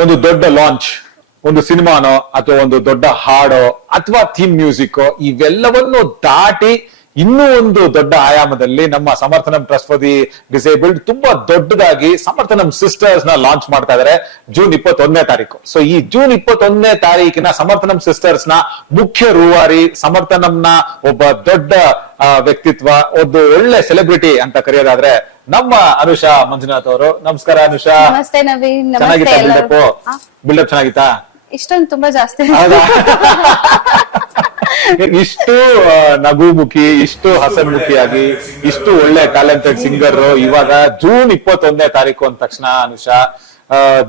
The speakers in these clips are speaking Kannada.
ಒಂದು ದೊಡ್ಡ ಲಾಂಚ್, ಒಂದು ಸಿನಿಮಾನೋ ಅಥವಾ ಒಂದು ದೊಡ್ಡ ಹಾಡೋ ಅಥವಾ ಥೀಮ್ ಮ್ಯೂಸಿಕ್ ಇವೆಲ್ಲವನ್ನು ದಾಟಿ ಇನ್ನೂ ಒಂದು ದೊಡ್ಡ ಆಯಾಮದಲ್ಲಿ ನಮ್ಮ Samarthanam trust for the disabled ತುಂಬಾ ದೊಡ್ಡದಾಗಿ ಸಮರ್ಥನಂ ಸಿಸ್ಟರ್ಸ್ ನ ಲಾಂಚ್ ಮಾಡ್ತಾ ಇದಾರೆ ಜೂನ್ 21ನೇ ತಾರೀಕು. ಸೊ ಈ ಜೂನ್ 21ನೇ ತಾರೀಕಿನ ಸಮರ್ಥನಂ ಸಿಸ್ಟರ್ಸ್ ನ ಮುಖ್ಯ ರೂವಾರಿ, ಸಮರ್ಥನಂನ ಒಬ್ಬ ದೊಡ್ಡ ವ್ಯಕ್ತಿತ್ವ, ಒಂದು ಒಳ್ಳೆ ಸೆಲೆಬ್ರಿಟಿ ಅಂತ ಕರೆಯೋದಾದ್ರೆ ನಮ್ಮ ಅನುಷಾ ಮಂಜುನಾಥ್ ಅವರು. ನಮಸ್ಕಾರ ಅನುಷಾ. ನಮಸ್ತೆ ನವೀನ್. ಚೆನ್ನಾಗಿತ್ತಾ ಬಿಲ್ಡಪ್? ಬಿಲ್ಡಪ್ ಚೆನ್ನಾಗಿತ್ತಾ? ಇಷ್ಟೊಂದು ತುಂಬಾ ಜಾಸ್ತಿ. ಇಷ್ಟು ನಗುಮುಖಿ, ಇಷ್ಟು ಹಸನ್ಮುಖಿಯಾಗಿ, ಇಷ್ಟು ಒಳ್ಳೆ ಟ್ಯಾಲೆಂಟೆಡ್ ಸಿಂಗರ್ ಇವಾಗ ಜೂನ್ 21ನೇ ತಾರೀಕು ಅಂದ ತಕ್ಷಣ ಅನುಷಾ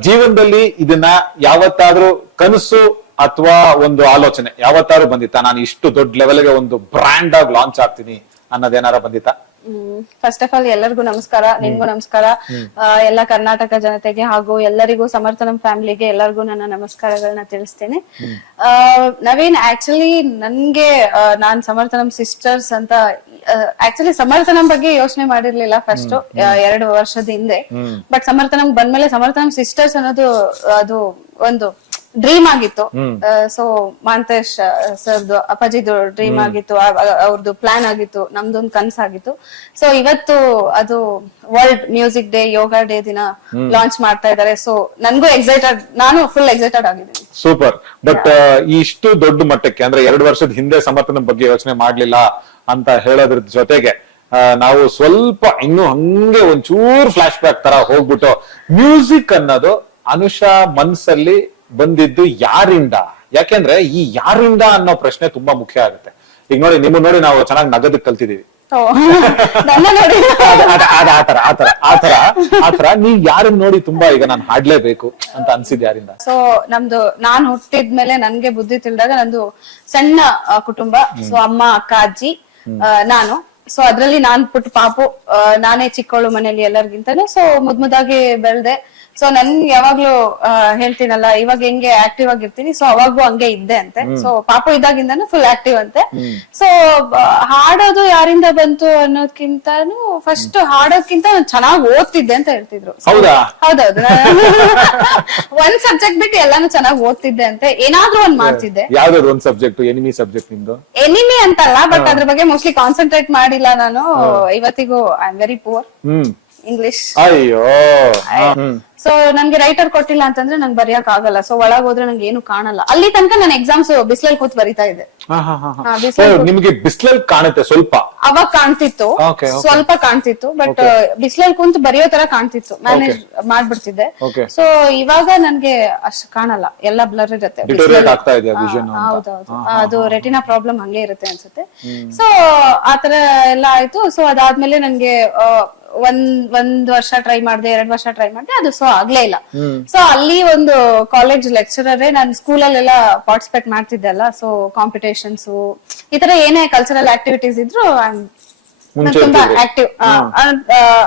ಜೀವನದಲ್ಲಿ ಇದನ್ನ ಯಾವತ್ತಾದ್ರೂ ಕನಸು ಅಥವಾ ಒಂದು ಆಲೋಚನೆ ಯಾವತ್ತಾದ್ರೂ ಬಂದಿತ್ತಾ? ನಾನು ಇಷ್ಟು ದೊಡ್ಡ ಲೆವೆಲ್ಗೆ ಒಂದು ಬ್ರ್ಯಾಂಡ್ ಆಗಿ ಲಾಂಚ್ ಆಗ್ತೀನಿ ಅನ್ನೋದೇನಾರ ಬಂದಿತ್ತಾ? ಫಸ್ಟ್ ಆಫ್ ಆಲ್ ಎಲ್ಲರಿಗೂ ನಮಸ್ಕಾರ. ನಿಮ್ಗೂ ನಮಸ್ಕಾರ. ಎಲ್ಲ ಕರ್ನಾಟಕ ಜನತೆಗೆ ಹಾಗೂ ಎಲ್ಲರಿಗೂ ಸಮರ್ಥನಂ ಫ್ಯಾಮಿಲಿಗೆ ಎಲ್ಲರಿಗೂ ನನ್ನ ನಮಸ್ಕಾರಗಳನ್ನ ತಿಳಿಸ್ತೇನೆ. ನವೀನ್, ಆಕ್ಚುಲಿ ನನ್ಗೆ ನಾನ್ ಸಮರ್ಥನಂ ಸಿಸ್ಟರ್ಸ್ ಅಂತ ಆಕ್ಚುಲಿ ಸಮರ್ಥನಂ ಬಗ್ಗೆ ಯೋಚನೆ ಮಾಡಿರ್ಲಿಲ್ಲ ಫಸ್ಟ್ 2 ವರ್ಷದ ಹಿಂದೆ. ಬಟ್ ಸಮರ್ಥನಂ ಬಂದ್ಮೇಲೆ ಸಮರ್ಥನಂ ಸಿಸ್ಟರ್ಸ್ ಅನ್ನೋದು ಅದು ಒಂದು ಡ್ರೀಮ್ ಆಗಿತ್ತು. ಸೊ ಮಾಂತೇಶ್ ಸರ್ದು ಅಪ್ಪಾಜಿದು ಡ್ರೀಮ್ ಆಗಿತ್ತು, ಅವ್ರದ್ದು ಪ್ಲಾನ್ ಆಗಿತ್ತು, ನಮ್ದೊಂದು ಕನ್ಸಾಗಿತ್ತು. ಸೊ ಇವತ್ತು ಅದು ವರ್ಲ್ಡ್ ಮ್ಯೂಸಿಕ್ ಡೇ, ಯೋಗ ಡೇ ದಿನ ಲಾಂಚ್ ಮಾಡ್ತಾ ಇದಾರೆ. ಸೊ ನನ್ಗೂ ಎಕ್ಸೈಟೆಡ್, ನಾನು ಫುಲ್ ಎಕ್ಸೈಟೆಡ್ ಆಗಿದ್ದೀನಿ. ಸೂಪರ್. ಬಟ್ ಇಷ್ಟು ದೊಡ್ಡ ಮಟ್ಟಕ್ಕೆ ಅಂದ್ರೆ 2 ವರ್ಷದ ಹಿಂದೆ ಸಮರ್ಥನಂ ಬಗ್ಗೆ ಯೋಚನೆ ಮಾಡ್ಲಿಲ್ಲ ಅಂತ ಹೇಳೋದ್ರ ಜೊತೆಗೆ ನಾವು ಸ್ವಲ್ಪ ಇನ್ನು ಹಂಗೆ ಒಂಚೂರ್ ಫ್ಲಾಶ್ ಬ್ಯಾಕ್ ತರ ಹೋಗ್ಬಿಟ್ಟು ಮ್ಯೂಸಿಕ್ ಅನ್ನೋದು ಅನುಷಾ ಮನ್ಸಲ್ಲಿ ಬಂದಿದ್ದು ಯಾರಿಂದ? ಯಾಕೆಂದ್ರೆ ಈ ಯಾರಿಂದ ಅನ್ನೋ ಪ್ರಶ್ನೆ ತುಂಬಾ ಮುಖ್ಯ ಆಗುತ್ತೆ. ಈಗ ನೋಡಿ, ನಿಮ್ಮ ನೋಡಿ ನಾವು ಚೆನ್ನಾಗಿ ನಗದಕ್ಕೆ ಕಲ್ತಿದೀವಿ. ಆತರ ನೀವ್ ಯಾರನ್ನ ನೋಡಿ ತುಂಬಾ ಈಗ ನಾನು ಹಾಡ್ಲೇಬೇಕು ಅಂತ ಅನ್ಸಿದ್ ಯಾರಿಂದ? ಸೊ ನಮ್ದು ನಾನ್ ಹುಟ್ಟಿದ್ಮೇಲೆ ನನ್ಗೆ ಬುದ್ಧಿ ತಿಳಿದಾಗ ನಂದು ಸಣ್ಣ ಕುಟುಂಬ. ಸೊ ಅಮ್ಮ, ಅಕ್ಕ, ಅಜ್ಜಿ, ನಾನು. ಸೊ ಅದ್ರಲ್ಲಿ ನಾನ್ ಪುಟ್ಟ ಪಾಪು, ನಾನೇ ಚಿಕ್ಕವಳು ಮನೇಲಿ ಎಲ್ಲರಿಗಿಂತಾನೆ. ಸೊ ಮುದ್ದಾಗಿ ಬೆಳ್ದೆ. ಸೊ ನನ್ ಯಾವಾಗ್ಲೂ ಹೇಳ್ತೀನಲ್ಲ, ಇವಾಗ ಹೆಂಗೆ ಆಕ್ಟಿವ್ ಆಗಿರ್ತೀನಿ, ಸೊ ಅವಾಗೂ ಹಂಗೆ ಇದ್ದೆ ಅಂತೆ. ಸೊ ಪಾಪು ಇದ್ದಾಗಿಂದಾನು ಫುಲ್ ಆಕ್ಟಿವ್ ಅಂತೆ. ಸೊ ಹಾಡೋದು ಯಾರಿಂದ ಬಂತು ಅನ್ನೋದ್ಕಿಂತಾನು ಫಸ್ಟ್ ಹಾಡೋದ್ಕಿಂತ ಚೆನ್ನಾಗಿ ಓದ್ತಿದ್ದೆ ಅಂತ ಹೇಳ್ತಿದ್ರು. ಹೌದೌದು. ಒಂದ್ ಸಬ್ಜೆಕ್ಟ್ ಬಿಟ್ಟು ಎಲ್ಲಾನು ಚೆನ್ನಾಗಿ ಓದ್ತಿದ್ದೆ ಅಂತೆ. ಏನಾದ್ರೂ ಒಂದ್ ಮಾಡ್ತಿದ್ದೆ. ಯಾವ್ದಾದ್ರು ಒಂದ್ ಸಬ್ಜೆಕ್ಟ್? ಎನಿಮಿ ಸಬ್ಜೆಕ್ಟ್ ನಿಮ್ದು? ಎನಿಮಿ ಅಂತಲ್ಲ, ಬಟ್ ಅದ್ರ ಬಗ್ಗೆ ಮೋಸ್ಟ್ಲಿ ಕಾನ್ಸಂಟ್ರೇಟ್ ಮಾಡಿಲ್ಲ ನಾನು ಇವತ್ತಿಗೂ. I am very poor English. ಅಯ್ಯೋ. ಸೊ ನನ್ಗೆ ರೈಟರ್ ಕೊಟ್ಟಿಲ್ಲ ಅಂತಂದ್ರೆ ನಂಗೆ ಬರೆಯಕ್ ಆಗಲ್ಲ. ಸೊ ಒಳಗ್ ಹೋದ್ರೆ ನಂಗೆ ಏನು ಕಾಣಲ್ಲ. ಅಲ್ಲಿ ತನಕ ನಾನು ಎಕ್ಸಾಮ್ಸ್ ಬಿಸಿಲಲ್ಲಿ ಕೂತ್ ಬರಿತಾ ಇದ್ದೆ. ನಿಮ್ಗೆ ಬಿಸಿಲಲ್ಲಿ ಕಾಣುತ್ತೆ ಸ್ವಲ್ಪ? ಅವಾಗ ಕಾಣ್ತಿತ್ತು, ಸ್ವಲ್ಪ ಕಾಣ್ತಿತ್ತು. ಬಟ್ ಬಿಸಿಲಲ್ಲಿ ಕುಂತು ಬರೆಯೋ ತರ ಕಾಣ್ತಿತ್ತು, ಮ್ಯಾನೇಜ್ ಮಾಡ್ಬಿಡ್ತಿದ್ದೆ. ಸೊ ಇವಾಗ ನನ್ಗೆ ಅಷ್ಟು ಕಾಣಲ್ಲ, ಎಲ್ಲ ಬ್ಲರ್ ಇರುತ್ತೆ. ಹೌದೌದು, ಅದು ರೆಟಿನಾ ಪ್ರಾಬ್ಲಮ್ ಹಂಗೆ ಇರುತ್ತೆ ಅನ್ಸುತ್ತೆ. ಸೊ ಆತರ ಎಲ್ಲ ಆಯ್ತು. ಸೊ ಅದಾದ್ಮೇಲೆ ನನ್ಗೆ ಒಂದ್ ವರ್ಷ ಟ್ರೈ ಮಾಡ್ದೆ, 2 ವರ್ಷ ಟ್ರೈ ಮಾಡ್ದೆ, ಅದು ಸೊ ಆಗ್ಲೇ ಇಲ್ಲ. ಸೊ ಅಲ್ಲಿ ಒಂದು ಕಾಲೇಜ್ ಲೆಕ್ಚರರೇ, ನಾನು ಸ್ಕೂಲಲ್ಲೆಲ್ಲ ಪಾರ್ಟಿಸಿಪೇಟ್ ಮಾಡ್ತಿದ್ದೆ ಅಲ್ಲ. ಸೊ ಕಾಂಪಿಟೇಷನ್ಸ್ ಈ ತರ ಏನೇ ಕಲ್ಚರಲ್ ಆಕ್ಟಿವಿಟೀಸ್ ಇದ್ರು ತುಂಬಾ ಆಕ್ಟಿವ್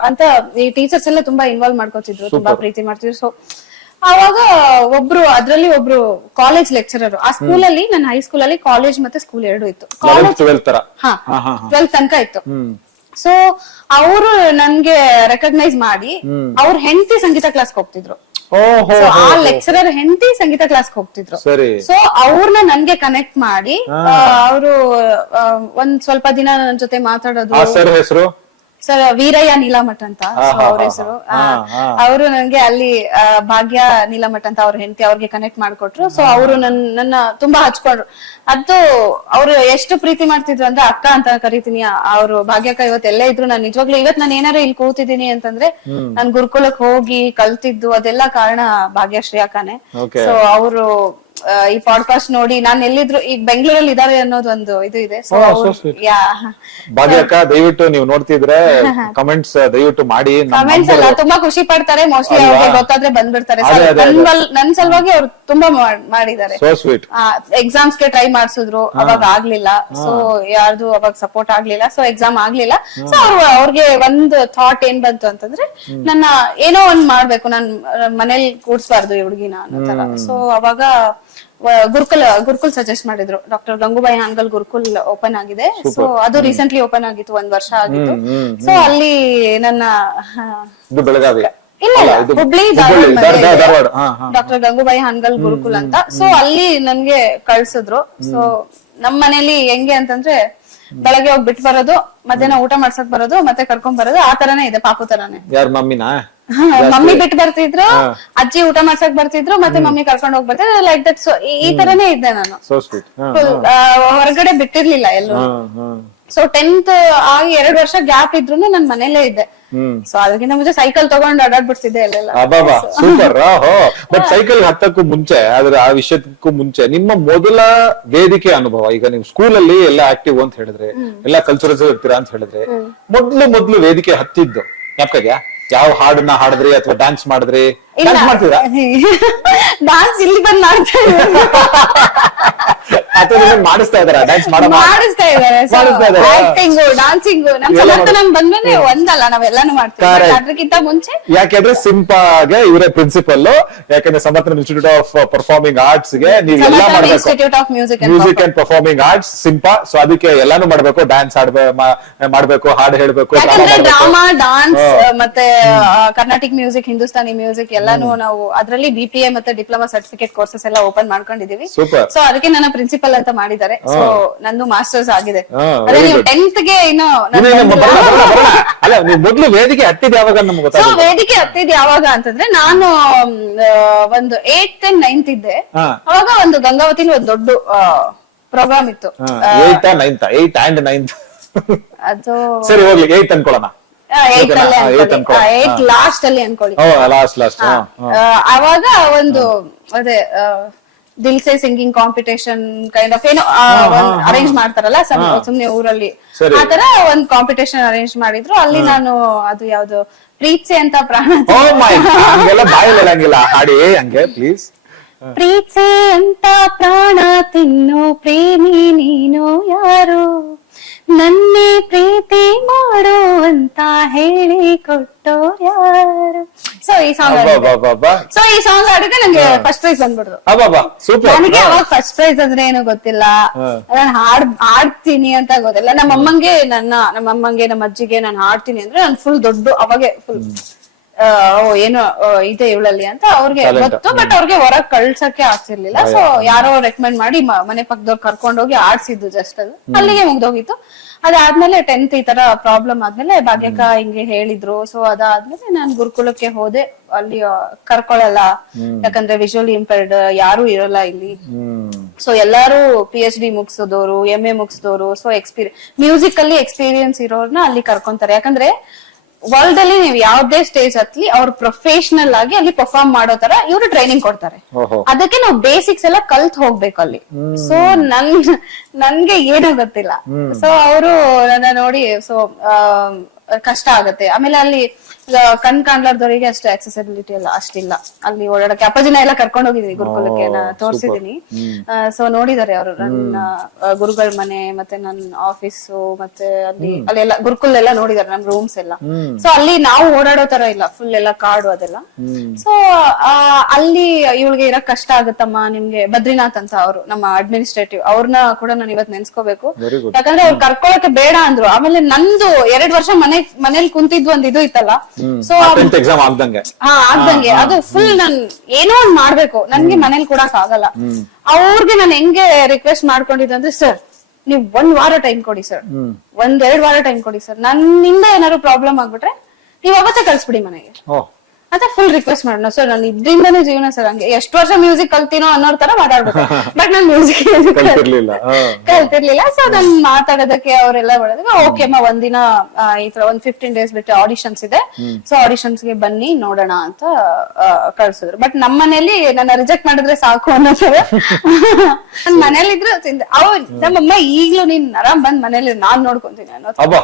ಅಂತ ಈ ಟೀಚರ್ಸ್ ಎಲ್ಲ ತುಂಬಾ ಇನ್ವಾಲ್ವ್ ಮಾಡ್ಕೋತಿದ್ರು, ತುಂಬಾ ಪ್ರೀತಿ ಮಾಡ್ತಿದ್ರು. ಸೊ ಅವಾಗ ಅದ್ರಲ್ಲಿ ಒಬ್ರು ಕಾಲೇಜ್ ಲೆಕ್ಚರರ್, ಆ ಸ್ಕೂಲಲ್ಲಿ ನನ್ನ ಹೈಸ್ಕೂಲ್ ಅಲ್ಲಿ ಕಾಲೇಜ್ ಮತ್ತೆ ಸ್ಕೂಲ್ 2 ಇತ್ತು. 12th ತನಕ ಇತ್ತು. ಸೊ ಅವರು ನನ್ಗೆ ರೆಕಗ್ನೈಸ್ ಮಾಡಿ ಅವ್ರ ಹೆಂಡತಿ ಸಂಗೀತ ಕ್ಲಾಸ್ ಹೋಗ್ತಿದ್ರು. ಆ ಲೆಕ್ಚರರ್ ಹೆಂಡತಿ ಸಂಗೀತ ಕ್ಲಾಸ್ ಹೋಗ್ತಿದ್ರು. ಸೊ ಅವ್ರನ್ನ ನನ್ಗೆ ಕನೆಕ್ಟ್ ಮಾಡಿ ಅವರು ಒಂದ್ ಸ್ವಲ್ಪ ದಿನ ನನ್ ಜೊತೆ ಮಾತಾಡೋದು. ಸರ್ ವೀರಯ್ಯ ನೀಲಮಠ ಅಂತ ಅವ್ರ ಹೆಸರು. ಅವರು ನನ್ಗೆ ಅಲ್ಲಿ ಭಾಗ್ಯ ನೀಲಮಠ ಅಂತ ಅವ್ರ ಹೆಂಡತಿ, ಅವ್ರಿಗೆ ಕನೆಕ್ಟ್ ಮಾಡ್ಕೊಟ್ರು. ಸೊ ಅವರು ನನ್ನ ತುಂಬಾ ಹಚ್ಕೊಂಡ್ರು. ಅದು ಅವ್ರು ಎಷ್ಟು ಪ್ರೀತಿ ಮಾಡ್ತಿದ್ರು ಅಂದ್ರೆ, ಅಕ್ಕ ಅಂತ ಕರಿತೀನಿ ಅವ್ರು. ಭಾಗ್ಯಕ್ಕ ಇವತ್ತು ಎಲ್ಲೇ ಇದ್ರು, ನಾನು ನಿಜವಾಗ್ಲೂ ಇವತ್ ನಾನು ಏನಾರು ಇಲ್ಲಿ ಕೂತಿದ್ದೀನಿ ಅಂತಂದ್ರೆ ನಾನ್ ಗುರುಕುಲಕ್ ಹೋಗಿ ಕಲ್ತಿದ್ದು ಅದೆಲ್ಲ ಕಾರಣ ಭಾಗ್ಯಶ್ರೀ ಅಕ್ಕನೇ. ಸೊ ಅವರು ಈ ಪಾಡ್ಕಾಸ್ಟ್ ನೋಡಿ ನಾನು ಎಲ್ಲಿದ್ರು ಈಗ ಬೆಂಗಳೂರಲ್ಲಿ ಇದಾರೆ ಅನ್ನೋದು ಒಂದು ಇದು ಇದೆ. ಭಾಗ್ಯ ಅಕ್ಕ, ದಯವಿಟ್ಟು ನೀವು ನೋಡ್ತಿದ್ರೆ ಕಮೆಂಟ್ಸ್ ದಯವಿಟ್ಟು ಮಾಡಿ. ಕಮೆಂಟ್ಸ್ ಎಲ್ಲ ತುಂಬಾ ಖುಷಿ ಪಡ್ತಾರೆ. ಮೋಸ್ಟ್ಲಿ ಅವ್ರಿಗೆ ಗೊತ್ತಾದ್ರೆ ಬಂದ್ಬಿಡ್ತಾರೆ. ನನ್ ಸಲುವಾಗಿ ಅವ್ರು ತುಂಬಾ ಮಾಡಿದ್ದಾರೆ. ಎಕ್ಸಾಮ್ಸ್ ಗೆ ಟ್ರೈ ಮಾಡ್ಸಿದ್ರು, ಅವಾಗ ಆಗ್ಲಿಲ್ಲ. ಸೊ ಯಾರ್ದು ಅವಾಗ ಸಪೋರ್ಟ್ ಆಗ್ಲಿಲ್ಲ. ಸೊ ಎಕ್ಸಾಮ್ ಆಗ್ಲಿಲ್ಲ. ಸೊ ಅವ್ರಿಗೆ ಒಂದ್ ಥಾಟ್ ಏನ್ ಬಂತು ಅಂತಂದ್ರೆ, ನನ್ನ ಏನೋ ಒಂದ್ ಮಾಡ್ಬೇಕು, ನಾನ್ ಮನೇಲಿ ಕೂಡ್ಸ್ಬಾರ್ದು ಈ ಹುಡುಗಿನ ಅನ್ನೋ ತರ. ಸೊ ಅವಾಗ ಗುರುಕುಲ್ ಸಜೆಸ್ಟ್ ಮಾಡಿದ್ರು. ಡಾಕ್ಟರ್ ಗಂಗೂಬಾಯಿ ಹಾನ್ಗಲ್ ಗುರುಕುಲ್ ಓಪನ್ ಆಗಿದೆ. ಸೊ ಅದು ರೀಸೆಂಟ್ಲಿ ಓಪನ್ ಆಗಿತ್ತು, 1 ವರ್ಷ ಆಗಿತ್ತು. ಸೊ ಅಲ್ಲಿ ನನ್ನ ಇಲ್ಲ ಅಲ್ಲ, ಇಲ್ಲ, ಇದು ಹುಬ್ಳಿ ಹುಬ್ಬಳ್ಳಿ, ಧಾರವಾಡ. ಡಾಕ್ಟರ್ ಗಂಗೂಬಾಯಿ ಹಾನ್ಗಲ್ ಗುರುಕುಲ್ ಅಂತ. ಸೊ ಅಲ್ಲಿ ನನ್ಗೆ ಕಳ್ಸಿದ್ರು. ಸೊ ನಮ್ ಮನೇಲಿ ಹೆಂಗೆ ಅಂತಂದ್ರೆ ಬೆಳಗ್ಗೆ ಹೋಗಿ ಬಿಟ್ಟು ಬರೋದು, ಮಧ್ಯಾಹ್ನ ಊಟ ಮಾಡ್ಸಕ್ ಬರೋದು, ಮತ್ತೆ ಕರ್ಕೊಂಡ್ ಬರೋದು, ಆ ತರಾನೇ ಇದೆ, ಪಾಪು ತರಾನೇ. ಯಾರ ಮಮ್ಮಿನಾ? ಮಮ್ಮಿ ಬಿಟ್ಟು ಬರ್ತಿದ್ರು, ಅಜ್ಜಿ ಊಟ ಮಾಡ್ಸಕ್ ಬರ್ತಿದ್ರು, ಮತ್ತೆ ಮಮ್ಮಿ ಕರ್ಕೊಂಡ್ ಹೋಗ್ ಬರ್ತಿದ್ರು, ಲೈಕ್ ದಟ್. ಸೊ ಈ ತರಾನೇ ಇದ್ದೆ ನಾನು. So sweet. ಹೊರಗಡೆ ಬಿಟ್ಟಿರ್ಲಿಲ್ಲ ಎಲ್ಲೂ. ಸೊ 10th ಆಗಿ 2 ವರ್ಷ ಗ್ಯಾಪ್ ಇದ್ರು ನನ್ ಮನೇಲೇ ಇದ್ದೆ. ಸೊ ಅದಕ್ಕಿಂತ ಮುಂಚೆ ಸೈಕಲ್ ತಗೊಂಡು ಅಡ್ಡಾಡ್ಬಿಡ್ತಿದ್ದೆ ಅಲ್ಲೆಲ್ಲ. ಅಬ್ಬಾ ಸೂಪರ್. ಬಟ್ ಸೈಕಲ್ ಹತ್ತಕ್ಕೂ ಮುಂಚೆ, ಆದ್ರೆ ಆ ವಿಷಯಕ್ಕೂ ಮುಂಚೆ ನಿಮ್ಮ ಮೊದಲ ವೇದಿಕೆ ಅನುಭವ, ಈಗ ನೀವು ಸ್ಕೂಲ್ ಅಲ್ಲಿ ಎಲ್ಲ ಆಕ್ಟಿವ್ ಅಂತ ಹೇಳಿದ್ರೆ, ಎಲ್ಲ ಕಲ್ಚರಲ್ಸ್ ಇರ್ತೀರಾ ಅಂತ ಹೇಳಿದ್ರೆ, ಮೊದ್ಲು ವೇದಿಕೆ ಹತ್ತಿದ್ದು ಜ್ಞಾಪಕ? ಯಾವ ಹಾಡನ್ನ ಹಾಡಿದ್ರಿ ಅಥವಾ ಡ್ಯಾನ್ಸ್ ಮಾಡಿದ್ರಿ? ಡ್ಯಾನ್ಸ್ ಮಾಡ್ತೀರಾ? ಡಾನ್ಸ್ ಇಲ್ಲಿ ಬಂದ್ ಮಾಡ್ತಾ ಅಥವಾ ಮಾಡಿಸ್ತಾ ಇದಾರ? ಡ್ಯಾನ್ಸ್ ಮಾಡಿಸ್ತಾ ಇದಾರೆ. ಆಕ್ಟಿಂಗ್, ಡಾನ್ಸಿಂಗ್ ನಮ್ ಸಮರ್ಥನ ಬಂದ್ಮೇಲೆ ಒಂದಲ್ಲ, ನಾವೆಲ್ಲಾನು ಮಾಡ್ತೀವಿ. ಅದಕ್ಕಿಂತ ಮುಂಚೆ ಯಾಕೆಂದ್ರೆ ಸಿಂಪಾಗೆ ಇವರೇ ಪ್ರಿನ್ಸಿಪಲ್, ಯಾಕಂದ್ರೆ Samarthana institute of performing arts ಗೆ ನೀವು ಎಲ್ಲ ಮಾಡ್ಬೇಕು. Institute of music and performing arts SIMPA. So ಅದಕ್ಕೆ ಎಲ್ಲಾನು ಮಾಡ್ಬೇಕು, ಡ್ಯಾನ್ಸ್ ಮಾಡ್ಬೇಕು, ಹಾಡು ಹೇಳ್ಬೇಕು, ಡ್ರಾಮಾ, ಡಾನ್ಸ್, ಮತ್ತೆ ಕರ್ನಾಟಿಕ್ ಮ್ಯೂಸಿಕ್, ಹಿಂದೂಸ್ತಾನಿ ಮ್ಯೂಸಿಕ್ ಎಲ್ಲಾನು ನಾವು ಅದ್ರಲ್ಲಿ BPA ಮತ್ತೆ ಡಿಪ್ಲೊಮಾ ಸರ್ಟಿಫಿಕೇಟ್ ಕೋರ್ಸಸ್ ಎಲ್ಲ ಓಪನ್ ಮಾಡ್ಕೊಂಡಿದೀವಿ. ಸೂಪರ್. ಸೊ ಅದಕ್ಕೆ ನನ್ನ ಪ್ರಿನ್ಸಿಪಲ್ ಅಂತ ಮಾಡಿದ್ದಾರೆ. ಸೊ ನಂದು ಮಾಸ್ಟರ್ಸ್ ಆಗಿದೆ. ಅದೇ ನೀವು 10th ಗೆ ಇನ್ನು ಅಲ್ಲ, ನೀವು ಮೊದ್ಲು ವೇದಿಕೆ ಹತ್ತಿದ್ ಯಾವಾಗ ನಮ್ಗೆ ಸೊ ಗೊತ್ತಾಗ? ವೇದಿಕೆ ಹತ್ತಿದ್ ಯಾವಾಗ ಅಂತಂದ್ರೆ, ನಾನು ಒಂದು 8th and 9th ಇದ್ದೆ. ಅವಾಗ ಒಂದು ಗಂಗಾವತಿಲಿ ಒಂದು ದೊಡ್ಡ ಪ್ರೋಗ್ರಾಮ್ ಇತ್ತು. 8th and 9th ಅದು ಸರಿ ಹೋಗ್ಲಿ, 8th ಅನ್ಕೊಳ್ಳೋಣ. 8th ಲಾಸ್ಟ್ ಅಲ್ಲಿ ಅನ್ಕೊಳ್ಳಿ. ಲಾಸ್ಟ್ ಅವಾಗ ಒಂದು ಅದೇ ದಿಲ್ ಸೆ ಸಿಂಗಿಂಗ್ ಕಾಂಪಿಟೇಷನ್ ಕೈಂಡ್ ಆಫ್ ಏನೋ ಅರೇಂಜ್ ಮಾಡ್ತಾರಲ್ಲ ಸುಮ್ನೆ ಊರಲ್ಲಿ, ಆತರ ಒಂದ್ ಕಾಂಪಿಟೇಷನ್ ಅರೇಂಜ್ ಮಾಡಿದ್ರು. ಅಲ್ಲಿ ನಾನು ಅದು ಯಾವ್ದು ಪ್ರೀತ್ಸೆ ಅಂತ ಪ್ರಾಣ ಹಾಡಿ ಹಂಗೆ ಪ್ಲೀಸ್. ಪ್ರೀತ್ಸೆ ಅಂತ ಪ್ರಾಣ ತಿನ್ನು ಪ್ರೇಮಿ ನೀನು ಯಾರು, ನನ್ನೇ ಪ್ರೀತಿ ಮಾಡು ಅಂತ ಹೇಳಿ ಕೊಟ್ಟೋರ್ ಯಾರು. ಸೊ ಈ ಸಾಂಗ್ ಆಡಿದ್ರೆ ನಂಗೆ ಫಸ್ಟ್ ಪ್ರೈಸ್ ಬಂದ್ಬಿಡ್ತು. ನನಗೆ ಅವಾಗ ಫಸ್ಟ್ ಪ್ರೈಸ್ ಅಂದ್ರೆ ಏನು ಗೊತ್ತಿಲ್ಲ, ನಾನು ಹಾಡ್ತೀನಿ ಅಂತ ಗೊತ್ತಿಲ್ಲ. ನಮ್ಮಮ್ಮಂಗೆ ನಮ್ಮ ಅಜ್ಜಿಗೆ ನಾನು ಹಾಡ್ತೀನಿ ಅಂದ್ರೆ ನಾನು ಫುಲ್ ದೊಡ್ಡ ಅವಾಗೆ ಫುಲ್ ಏನೋ ಇದೆ ಇವಳಲ್ಲಿ ಅಂತ ಅವ್ರಿಗೆ ಗೊತ್ತು. ಬಟ್ ಅವ್ರಿಗೆ ಹೊರಗ್ ಕಳ್ಸಕ್ಕೆ ಆಗ್ತಿರ್ಲಿಲ್ಲ. ಸೊ ಯಾರೋ ರೆಕಮೆಂಡ್ ಮಾಡಿ ಮನೆ ಪಕ್ಕದವ್ರು ಕರ್ಕೊಂಡೋಗಿ ಆಡ್ಸಿದ್ದು, ಜಸ್ಟ್ ಅದು ಅಲ್ಲಿಗೆ ಮುಗ್ದೋಗಿತ್ತು. ಅದಾದ್ಮೇಲೆ 10th ಈ ತರ ಪ್ರಾಬ್ಲಮ್ ಆದ್ಮೇಲೆ ಭಾಗ್ಯಕ್ಕ ಹಿಂಗೆ ಹೇಳಿದ್ರು. ಸೊ ಅದಾದ್ಮೇಲೆ ನಾನ್ ಗುರುಕುಲಕ್ಕೆ ಹೋದೆ. ಅಲ್ಲಿ ಕರ್ಕೊಳಲ್ಲ, ಯಾಕಂದ್ರೆ ವಿಜುವಲಿ ಇಂಪೇರ್ಡ್ ಯಾರು ಇರಲ್ಲ ಇಲ್ಲಿ. ಸೊ ಎಲ್ಲಾರು PhD ಮುಗಿಸೋದವ್ರು, MA ಮುಗಿಸಿದವರು, ಸೊ ಮ್ಯೂಸಿಕ್ ಅಲ್ಲಿ ಎಕ್ಸ್ಪೀರಿಯನ್ಸ್ ಇರೋರ್ನ ಅಲ್ಲಿ ಕರ್ಕೊಂತಾರೆ. ಯಾಕಂದ್ರೆ ವರ್ಲ್ಡ್ ಅಲ್ಲಿ ನೀವು ಯಾವ್ದೇ ಸ್ಟೇಜ್ ಹತ್ಲಿ ಅವ್ರು ಪ್ರೊಫೆಷನಲ್ ಆಗಿ ಅಲ್ಲಿ ಪರ್ಫಾರ್ಮ್ ಮಾಡೋ ತರ ಇವ್ರು ಟ್ರೈನಿಂಗ್ ಕೊಡ್ತಾರೆ. ಅದಕ್ಕೆ ನಾವು ಬೇಸಿಕ್ಸ್ ಎಲ್ಲ ಕಲ್ತ್ ಹೋಗ್ಬೇಕು ಅಲ್ಲಿ. ಸೊ ನನ್ಗೆ ಏನೂ ಗೊತ್ತಿಲ್ಲ. ಸೊ ಅವರು ನನ್ನ ನೋಡಿ ಸೊ ಕಷ್ಟ ಆಗತ್ತೆ. ಆಮೇಲೆ ಅಲ್ಲಿ ಕಣ್ ಕಾಣ್ಲಾರ್ದವರಿಗೆ ಅಷ್ಟು ಆಕ್ಸೆಸಿಬಿಲಿಟಿ ಎಲ್ಲ ಅಷ್ಟಿಲ್ಲ ಅಲ್ಲಿ ಓಡಾಡಕ್ಕೆ. ಅಪ್ಪಾಜಿನ ಎಲ್ಲ ಕರ್ಕೊಂಡು ಹೋಗಿದೀನಿ ಗುರುಕುಲಕ್ಕೆ, ತೋರ್ಸಿದೀನಿ. ಸೊ ನೋಡಿದಾರೆ ಅವರು ನನ್ನ ಗುರುಗಳ ಮನೆ, ಮತ್ತೆ ನನ್ನ ಆಫೀಸು, ಮತ್ತೆ ಅಲ್ಲೆಲ್ಲ ಗುರುಕುಲ್ ಎಲ್ಲ ನೋಡಿದಾರೆ, ನಮ್ ರೂಮ್ಸ್ ಎಲ್ಲ. ಸೊ ಅಲ್ಲಿ ನಾವು ಓಡಾಡೋ ತರ ಇಲ್ಲ, ಫುಲ್ ಎಲ್ಲ ಕಾಡು ಅದೆಲ್ಲ. ಸೊ ಅಲ್ಲಿ ಇವಳಿಗೆ ಇರಕ್ ಕಷ್ಟ ಆಗುತ್ತಮ್ಮ ನಿಮ್ಗೆ. ಬದ್ರಿನಾಥ್ ಅಂತ ಅವರು ನಮ್ಮ ಅಡ್ಮಿನಿಸ್ಟ್ರೇಟಿವ್, ಅವ್ರನ್ನ ಕೂಡ ನಾನು ಇವತ್ ನೆನ್ಸ್ಕೋಬೇಕು. ಯಾಕಂದ್ರೆ ಅವ್ರು ಕರ್ಕೊಳಕ್ಕೆ ಬೇಡ ಅಂದ್ರು. ಆಮೇಲೆ ನಂದು 2 ವರ್ಷ ಮನೇಲಿ ಕುಂತಿದ್ವು ಒಂದ್ ಇದು ಇತ್ತಲ್ಲ, ಸೊ ಆಗ್ದಂಗೆ ಅದು ಫುಲ್ ನನ್ ಏನೋ ಒಂದ್ ಮಾಡ್ಬೇಕು, ನನ್ಗೆ ಮನೇಲಿ ಕೊಡಕ್ ಆಗಲ್ಲ. ಅವ್ರಿಗೆ ನಾನು ಹೆಂಗೆ ರಿಕ್ವೆಸ್ಟ್ ಮಾಡ್ಕೊಂಡಿದ್ದೆ ಅಂದ್ರೆ, ಸರ್ ನೀವ್ 1 ವಾರ ಟೈಮ್ ಕೊಡಿ ಸರ್, 1-2 ವಾರ ಟೈಮ್ ಕೊಡಿ ಸರ್, ನನ್ನಿಂದ ಏನಾದ್ರು ಪ್ರಾಬ್ಲಮ್ ಆಗ್ಬಿಟ್ರೆ ನೀವ್ ಅವತ್ತೇ ಕಳ್ಸ್ಬಿಡಿ ಮನೆಗೆ ಅಂತ ಫುಲ್ ರಿಕ್ವೆಸ್ಟ್ ಮಾಡೋಣ. ಸರ್ ನಾನು ಇದ್ರಿಂದಾನೇ ಜೀವನ ಸರ್, ಹಂಗೆ ಎಷ್ಟು ವರ್ಷ ಮ್ಯೂಸಿಕ್ ಕಲ್ತೀನೋ ಅನ್ನೋರ್ ತರ ಮಾತಾಡ್ಬೇಕು. ಬಟ್ ನಾನ್ ಮ್ಯೂಸಿಕ್ ಕಲ್ತಿರ್ಲಿಲ್ಲ. ಸೊ ನಾನ್ ಮಾತಾಡೋದಕ್ಕೆ ಅವರೆಲ್ಲ ಮಾಡೋದಕ್ಕೆ ಓಕೆ ಅಮ್ಮ ಒಂದಿನ ಈ ತರ 15 days ಬಿಟ್ಟು ಆಡಿಷನ್ಸ್ ಇದೆ, ಸೊ ಆಡಿಷನ್ಸ್ ಗೆ ಬನ್ನಿ ನೋಡೋಣ ಅಂತ ಕಳ್ಸಿದ್ರು. ಬಟ್ ನಮ್ಮ ಮನೇಲಿ ನನ್ನ ರಿಜೆಕ್ಟ್ ಮಾಡಿದ್ರೆ ಸಾಕು ಅನ್ನೋ ತರ ನನ್ ಮನೇಲಿ ಇದ್ರು ನಮ್ಮಮ್ಮ ಈಗ್ಲೂ ನೀನ್ ಆರಾಮ್ ಬಂದ್ ಮನೇಲಿ ನಾನ್ ನೋಡ್ಕೊಂತೀನಿ ಅನ್ನೋದು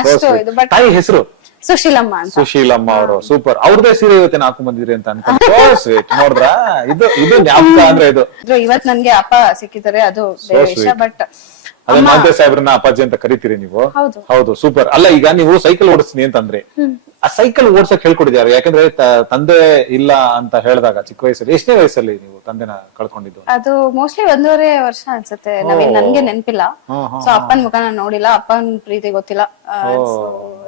ಅಷ್ಟು ಇದು. ಬಟ್ ಹೆಸರು ಸುಶೀಲಮ್ಮ ಅಂತ. ಸುಶೀಲಮ್ಮ ಅವರು ಸೂಪರ್. ಅವ್ರದೇ ಸೀರೆ ಇವತ್ತೇನು ಹಾಕೊಂಡ್ ಬಂದಿದ್ರಿ ಅಂತ ಅನ್ಕೊಂಡು ನೋಡ್ರ, ಇದು ಜ್ಞಾಪಕ ಅಂದ್ರೆ ಇದು. ಇವತ್ ನನ್ಗೆ ಅಪ್ಪ ಸಿಕ್ಕಿದ್ದಾರೆ, ಅದು ಬೇರೆ ವಿಷಯ. ಬಟ್ ಅದೇ ಮಾಂತೆ ಸಾಹೇಬ್ರನ್ನ ಅಪ್ಪಾಜಿ ಅಂತ ಕರಿತೀರಿ ನೀವು? ಹೌದು, ಸೂಪರ್. ಅಲ್ಲ ಈಗ ನೀವು ಸೈಕಲ್ ಓಡಿಸ್ತೀನಿ ಅಂತಂದ್ರೆ, ಆ ಸೈಕಲ್ ಓಡ್ಸಕ್ ಹೇಳ್ಕೊಡಿದ್ಯಾರು? ಯಾಕಂದ್ರೆ ತಂದೆ ಇಲ್ಲ ಅಂತ ಹೇಳಿದಾಗ ಚಿಕ್ಕ ವಯಸ್ಸಲ್ಲಿ, ಎಷ್ಟನೇ ವಯಸ್ಸಲ್ಲಿ ನೀವು ತಂದೆನ ಕಳ್ಕೊಂಡಿದ್ದು? ಅದು ಮೋಸ್ಟ್ಲಿ 1.5 ವರ್ಷ ಅನ್ಸುತ್ತೆ, ನನ್ಗೆ ನೆನ್ಪಿಲ್ಲ. ಸೊ ಅಪ್ಪನ ಮುಖ ನಾನು ನೋಡಿಲ್ಲ, ಅಪ್ಪನ ಪ್ರೀತಿ ಗೊತ್ತಿಲ್ಲ.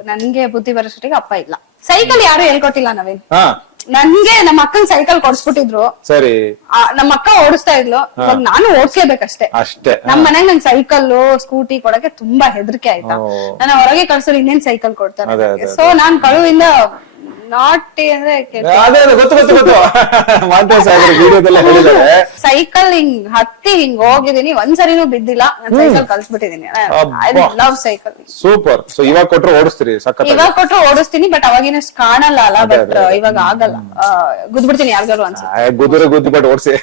ನನ್ಗೆ ಬುದ್ಧಿ ಬರೋಷ್ಟಿಗೆ ಅಪ್ಪ ಇಲ್ಲ. ಸೈಕಲ್ ಯಾರು ಹೇಳ್ಕೊಟ್ಟಿಲ್ಲ ನವೀನ್. ಹಾ ನನ್ಗೆ ನಮ್ಮ ಅಕ್ಕನ್ ಸೈಕಲ್ ಕೊಡ್ಸ್ಬಿಟ್ಟಿದ್ರು, ಸರಿ, ನಮ್ಮ ಅಕ್ಕ ಓಡಿಸ್ತಾ ಇದ್ಲು, ಇವಾಗ ನಾನು ಓಡಿಸ್ಲೇಬೇಕಷ್ಟೇ. ಅಷ್ಟೇ. ನಮ್ ಮನೆಗ್ ನನ್ ಸೈಕಲ್ ಸ್ಕೂಟಿ ಕೊಡಕ್ಕೆ ತುಂಬಾ ಹೆದರಿಕೆ ಆಯ್ತಾ, ನನ್ನ ಹೊರಗೆ ಕಳ್ಸೋರು ಇನ್ನೇನ್ ಸೈಕಲ್ ಕೊಡ್ತಾರೆ. ಸೊ ನಾನ್ ಕಳುವಿಂದ ನಾಟಿ ಅಂದ್ರೆ ಅದೇ ಗೊತ್ತು ವಿಡಿಯೋದೆಲ್ಲ ಹೇಳಿದ್ದಾರೆ. ಸೈಕಲ್ ಹಿಂಗ್ ಹತ್ತಿ ಹಿಂಗ್ ಹೋಗಿದೀನಿ, ಒಂದ್ಸರಿನೂ ಬಿದ್ದಿಲ್ಲ. ನಾನ್ ಸೈಕಲ್ ಕಲ್ಸ್ಬಿಟ್ಟಿದೀನಿ. I love cycle. Super. So ಇವಾಗ ಕೊಟ್ರು ಓಡಿಸ್ತೀರಿ? ಸಖತ್. ಇವಾಗ ಕೊಟ್ರು ಓಡಿಸ್ತೀನಿ, ಬಟ್ ಅವಾಗಿನಷ್ಟು ಕಾಣಲ್ಲ ಅಲ್ಲ. ಬಟ್ ಇವಾಗ ಆಗಲ್ಲ, ಗುದ್ಬಿಡ್ತೀನಿ ಯಾರಿಗಾರು ಅನ್ಸುತ್ತೆ. ಗುದ್ದಿ ಬಟ್ ಓಡಿಸಿ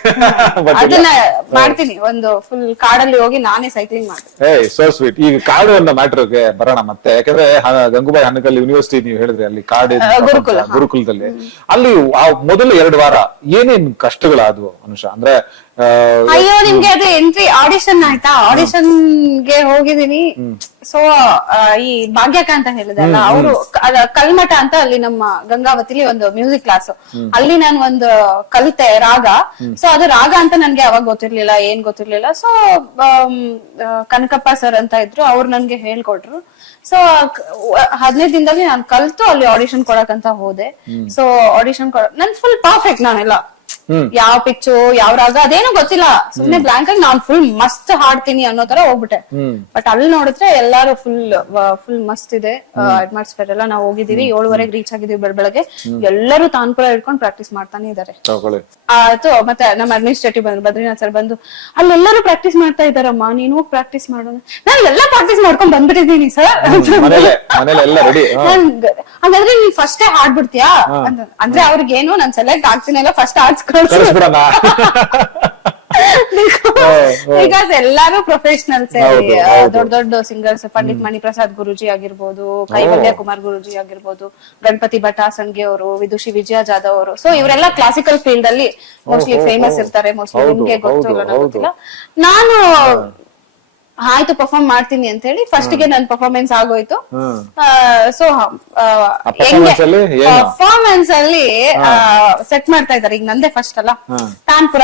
ಅದನ್ನ ಮಾಡ್ತೀನಿ. ಒಂದು ಫುಲ್ ಕಾಡಲ್ಲಿ ಹೋಗಿ ನಾನೇ ಸೈಕ್ಲಿಂಗ್ ಮಾಡ್ತೀನಿ. So sweet. ಈಗ ಕಾಡು ಅನ್ನೋ ಮ್ಯಾಟರ್ಗೆ ಬರೋಣ ಮತ್ತೆ. ಯಾಕಂದ್ರೆ ಗಂಗೂಬಾಯಿ ಹಾನಗಲ್ ಯೂನಿವರ್ಸಿಟಿ ನೀವು ಹೇಳಿದ್ರಿ, ಅಲ್ಲಿ ಕಾಡು ಗುರುಕುಲದಲ್ಲಿ ಅಲ್ಲಿ ಮೊದಲು 2 ವಾರ ಏನೇನ್ ಕಷ್ಟಗಳಾದ್ವು ಅನುಷಾ? ಅಂದ್ರೆ ಅಯ್ಯೋ, ನಿಮ್ಗೆ ಅದೇ ಎಂಟ್ರಿ ಆಡಿಷನ್ ಆಯ್ತಾ? ಆಡಿಷನ್ ಗೆ ಹೋಗಿದೀನಿ. ಸೊ ಈ ಭಾಗ್ಯಕ ಅಂತ ಹೇಳಿದಲ್ಲ, ಅವರು ಕಲ್ಮಠ ಅಂತ ಅಲ್ಲಿ ನಮ್ಮ ಗಂಗಾವತಿಲಿ ಒಂದು ಮ್ಯೂಸಿಕ್ ಕ್ಲಾಸ್, ಅಲ್ಲಿ ನಾನು ಒಂದು ಕಲಿತೆ ರಾಗ. ಸೊ ಅದು ರಾಗ ಅಂತ ನನ್ಗೆ ಅವಾಗ ಗೊತ್ತಿರ್ಲಿಲ್ಲ, ಏನ್ ಗೊತ್ತಿರ್ಲಿಲ್ಲ. ಸೊ ಕನಕಪ್ಪ ಸರ್ ಅಂತ ಇದ್ರು, ಅವ್ರು ನನ್ಗೆ ಹೇಳ್ಕೊಟ್ರು. ಸೊ 15 ದಿನದಲ್ಲಿ ನಾನು ಕಲ್ತು ಅಲ್ಲಿ ಆಡಿಷನ್ ಕೊಡಕಂತ ಹೋದೆ. ಸೊ ಆಡಿಷನ್ ನನ್ ಫುಲ್ ಪರ್ಫೆಕ್ಟ್, ನಾನೆಲ್ಲ ಯಾವ ಪಿಚ್ಚು ಯಾವ ರಾಗ ಅದೇನು ಗೊತ್ತಿಲ್ಲ, ಸುಮ್ನೆ ಬ್ಲಾಂಕ್ ಆಗಿ ನಾನ್ ಫುಲ್ ಮಸ್ತ್ ಹಾಡ್ತೀನಿ ಅನ್ನೋ ತರ ಹೋಗ್ಬಿಟ್ಟೆ. ಬಟ್ ಅಲ್ಲಿ ನೋಡಿದ್ರೆ ಎಲ್ಲಾರು ಫುಲ್ ಮಸ್ತ್ ಇದೆ ಅಟ್ಮಾಸ್ಫಿಯರ್ ಎಲ್ಲ. ನಾವು ಹೋಗಿದೀವಿ 7:30 ರೀಚ್ ಆಗಿದೀವಿ ಬೆಳಗ್ಗೆ. ಎಲ್ಲರೂ ತಾನ್ಪುರ ಹಿಡ್ಕೊಂಡು ಪ್ರಾಕ್ಟೀಸ್ ಮಾಡ್ತಾನೆ ಇದಾರೆ. ಆಯ್ತು. ಮತ್ತೆ ನಮ್ಮ ಅಡ್ಮಿನಿಸ್ಟ್ರೇಟಿವ್ ಬಂದ್ರು, ಬದ್ರಿನಾಥ್ ಸರ್ ಬಂದು, ಅಲ್ಲೆಲ್ಲರೂ ಪ್ರಾಕ್ಟೀಸ್ ಮಾಡ್ತಾ ಇದಾರಮ್ಮ, ನೀನು ಹೋಗಿ ಪ್ರಾಕ್ಟೀಸ್ ಮಾಡೋಣ. ನಾನು ಎಲ್ಲ ಪ್ರಾಕ್ಟೀಸ್ ಮಾಡ್ಕೊಂಡ್ ಬಂದ್ಬಿಟ್ಟಿದೀನಿ ಸರ್. ಹಾಗಾದ್ರೆ ನೀನ್ ಫಸ್ಟೇ ಹಾಡ್ಬಿಡ್ತೀಯಾ ಅಂದ್ರೆ ಅವ್ರಿಗೇನು ನಾನ್ ಸೆಲೆಕ್ಟ್ ಆಗ್ತೀನಲ್ಲ, ಫಸ್ಟ್ ಆಡ್ಸ್ಕೊಳ್ಬಿಡ. ಬಿಕಾಸ್ ಎಲ್ಲಾರು ಪ್ರೊಫೆಷನಲ್ಸ್, ದೊಡ್ಡ ದೊಡ್ಡ ಸಿಂಗರ್ಸ್, ಪಂಡಿತ್ ಮಣಿಪ್ರಸಾದ್ ಗುರುಜಿ ಆಗಿರ್ಬೋದು, ಕೈವಲ್ಯ ಕುಮಾರ್ ಗುರುಜಿ ಆಗಿರ್ಬೋದು, ಗಣಪತಿ ಭಟ್ ಸಂಘೆ ಅವರು, ವಿದುಷಿ ವಿಜಯ ಜಾಧವ್ ಅವರು. ಸೊ ಇವರೆಲ್ಲ ಕ್ಲಾಸಿಕಲ್ ಫೀಲ್ಡ್ ಅಲ್ಲಿ ಮೋಸ್ಟ್ಲಿ ಫೇಮಸ್ ಇರ್ತಾರೆ. ಮೋಸ್ಟ್ಲಿ ನಿಮ್ಗೆ ಗೊತ್ತಿಲ್ಲ. ನಾನು ಆಯ್ತು ಪರ್ಫಾರ್ಮ್ ಮಾಡ್ತೀನಿ ಅಂತ ಹೇಳಿ ಫಸ್ಟ್ ಗೆ ನನ್ ಪರ್ಫಾರ್ಮೆನ್ಸ್ ಆಗೋಯ್ತು. ಸೊ ಪರ್ಫಾರ್ಮೆನ್ಸ್ ಅಲ್ಲಿ ಸೆಟ್ ಮಾಡ್ತಾ ಇದಾರೆ. ಈಗ ನಂದೇ ಫಸ್ಟ್ ಅಲ್ಲ, ತಾನ್ಪುರ